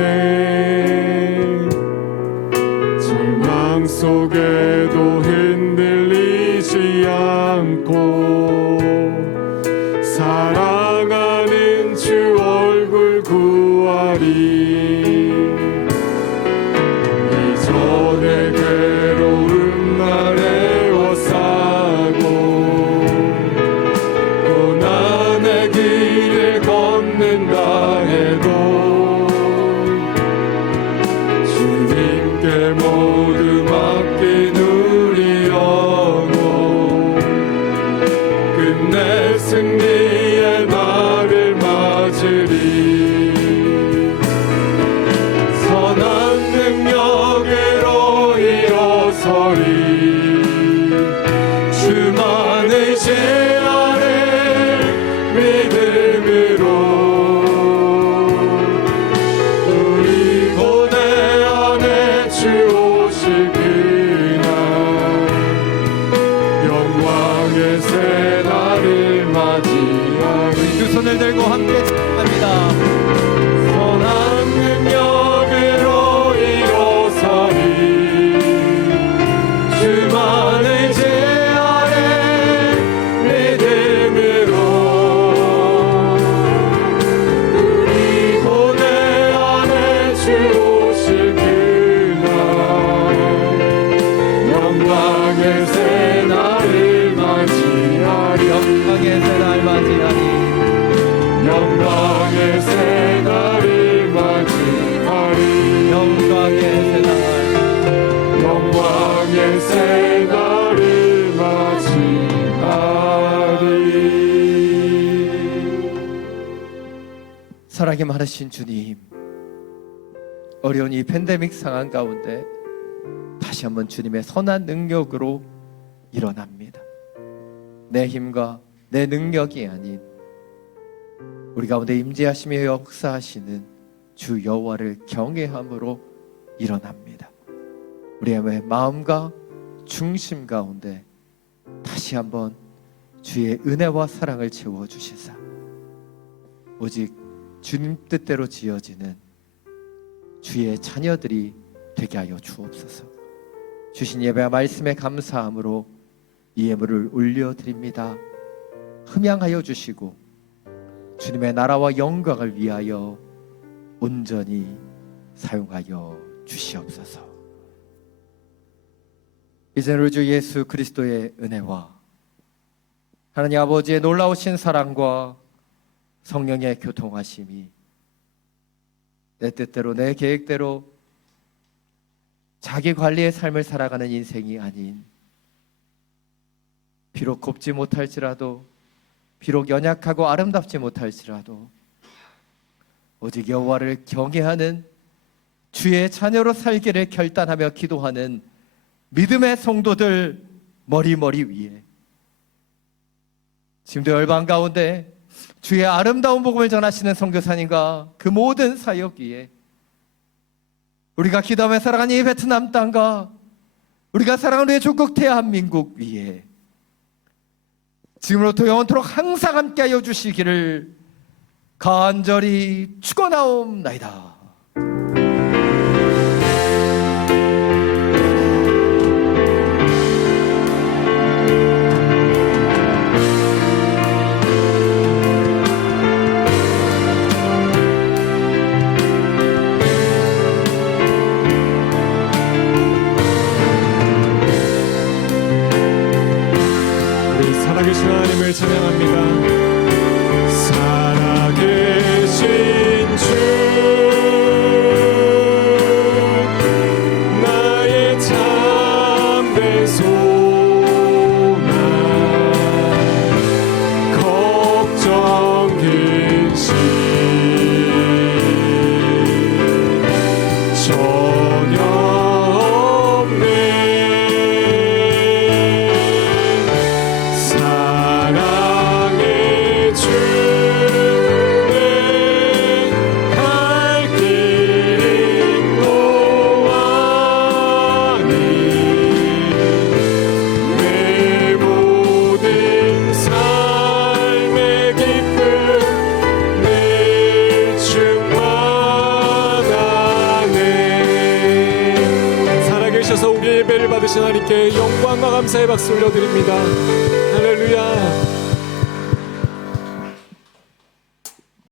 절망 속에도 흔들리지 않고 사랑하는 주 얼굴 구하리. 이전에 괴로운 날 애워싸고 고난의 길을 걷는다 해도 주님께 모두 맡긴 우리 영혼 끝내 승리의 날을 맞으리. 선한 능력으로 일어서리. 주만의 제 아래 믿음으로 우리 고대 안에 주 오실 그날 영광의 새 날을 맞이하리. 우리 두 손을 들고 함께 찬양합니다. 선한 능력으로 일어서리. 주만의 제 아래 믿음으로 우리 고대 안에 주 오실 그날 영광의 새 날을 맞이하리. 영광의 새 날 맞이하니 영광의 새 날을 맞이하리. 영광의 새 날, 영광의 새 날을 맞이하리. 사랑이 많으신 주님, 어려운 이 팬데믹 상황 가운데 다시 한번 주님의 선한 능력으로 일어납니다. 내 힘과 내 능력이 아닌 우리 가운데 임재하시며 역사하시는 주 여호와를 경외함으로 일어납니다. 우리의 마음과 중심 가운데 다시 한번 주의 은혜와 사랑을 채워주시사 오직 주님 뜻대로 지어지는 주의 자녀들이 되게 하여 주옵소서. 주신 예배와 말씀에 감사함으로 이 예물을 올려드립니다. 흠양하여 주시고 주님의 나라와 영광을 위하여 온전히 사용하여 주시옵소서. 이제는 우리 주 예수 그리스도의 은혜와 하나님 아버지의 놀라우신 사랑과 성령의 교통하심이 내 뜻대로 내 계획대로 자기 관리의 삶을 살아가는 인생이 아닌 비록 곱지 못할지라도 비록 연약하고 아름답지 못할지라도 오직 여호와를 경외하는 주의 자녀로 살기를 결단하며 기도하는 믿음의 성도들 머리 위에, 지금도 열방 가운데 주의 아름다운 복음을 전하시는 선교사님과 그 모든 사역 위에, 우리가 기도하며 살아가는 이 베트남 땅과 우리가 사랑하는 우리의 조국 대한민국 위에 지금부터 영원토록 항상 함께하여 주시기를 간절히 축원하옵나이다. 살아계신 하나님을 찬양합니다. 살아계신 주, 나의 참된 소망, 걱정 근심 전혀 없네. 사랑의 주는 갈 길이 노하니 내 모든 삶의 기쁨 늘 충만하네. 살아계셔서 우리의 예배를 받으신 하나님께 영광과 감사의 박수 올려드립니다. 할렐루야.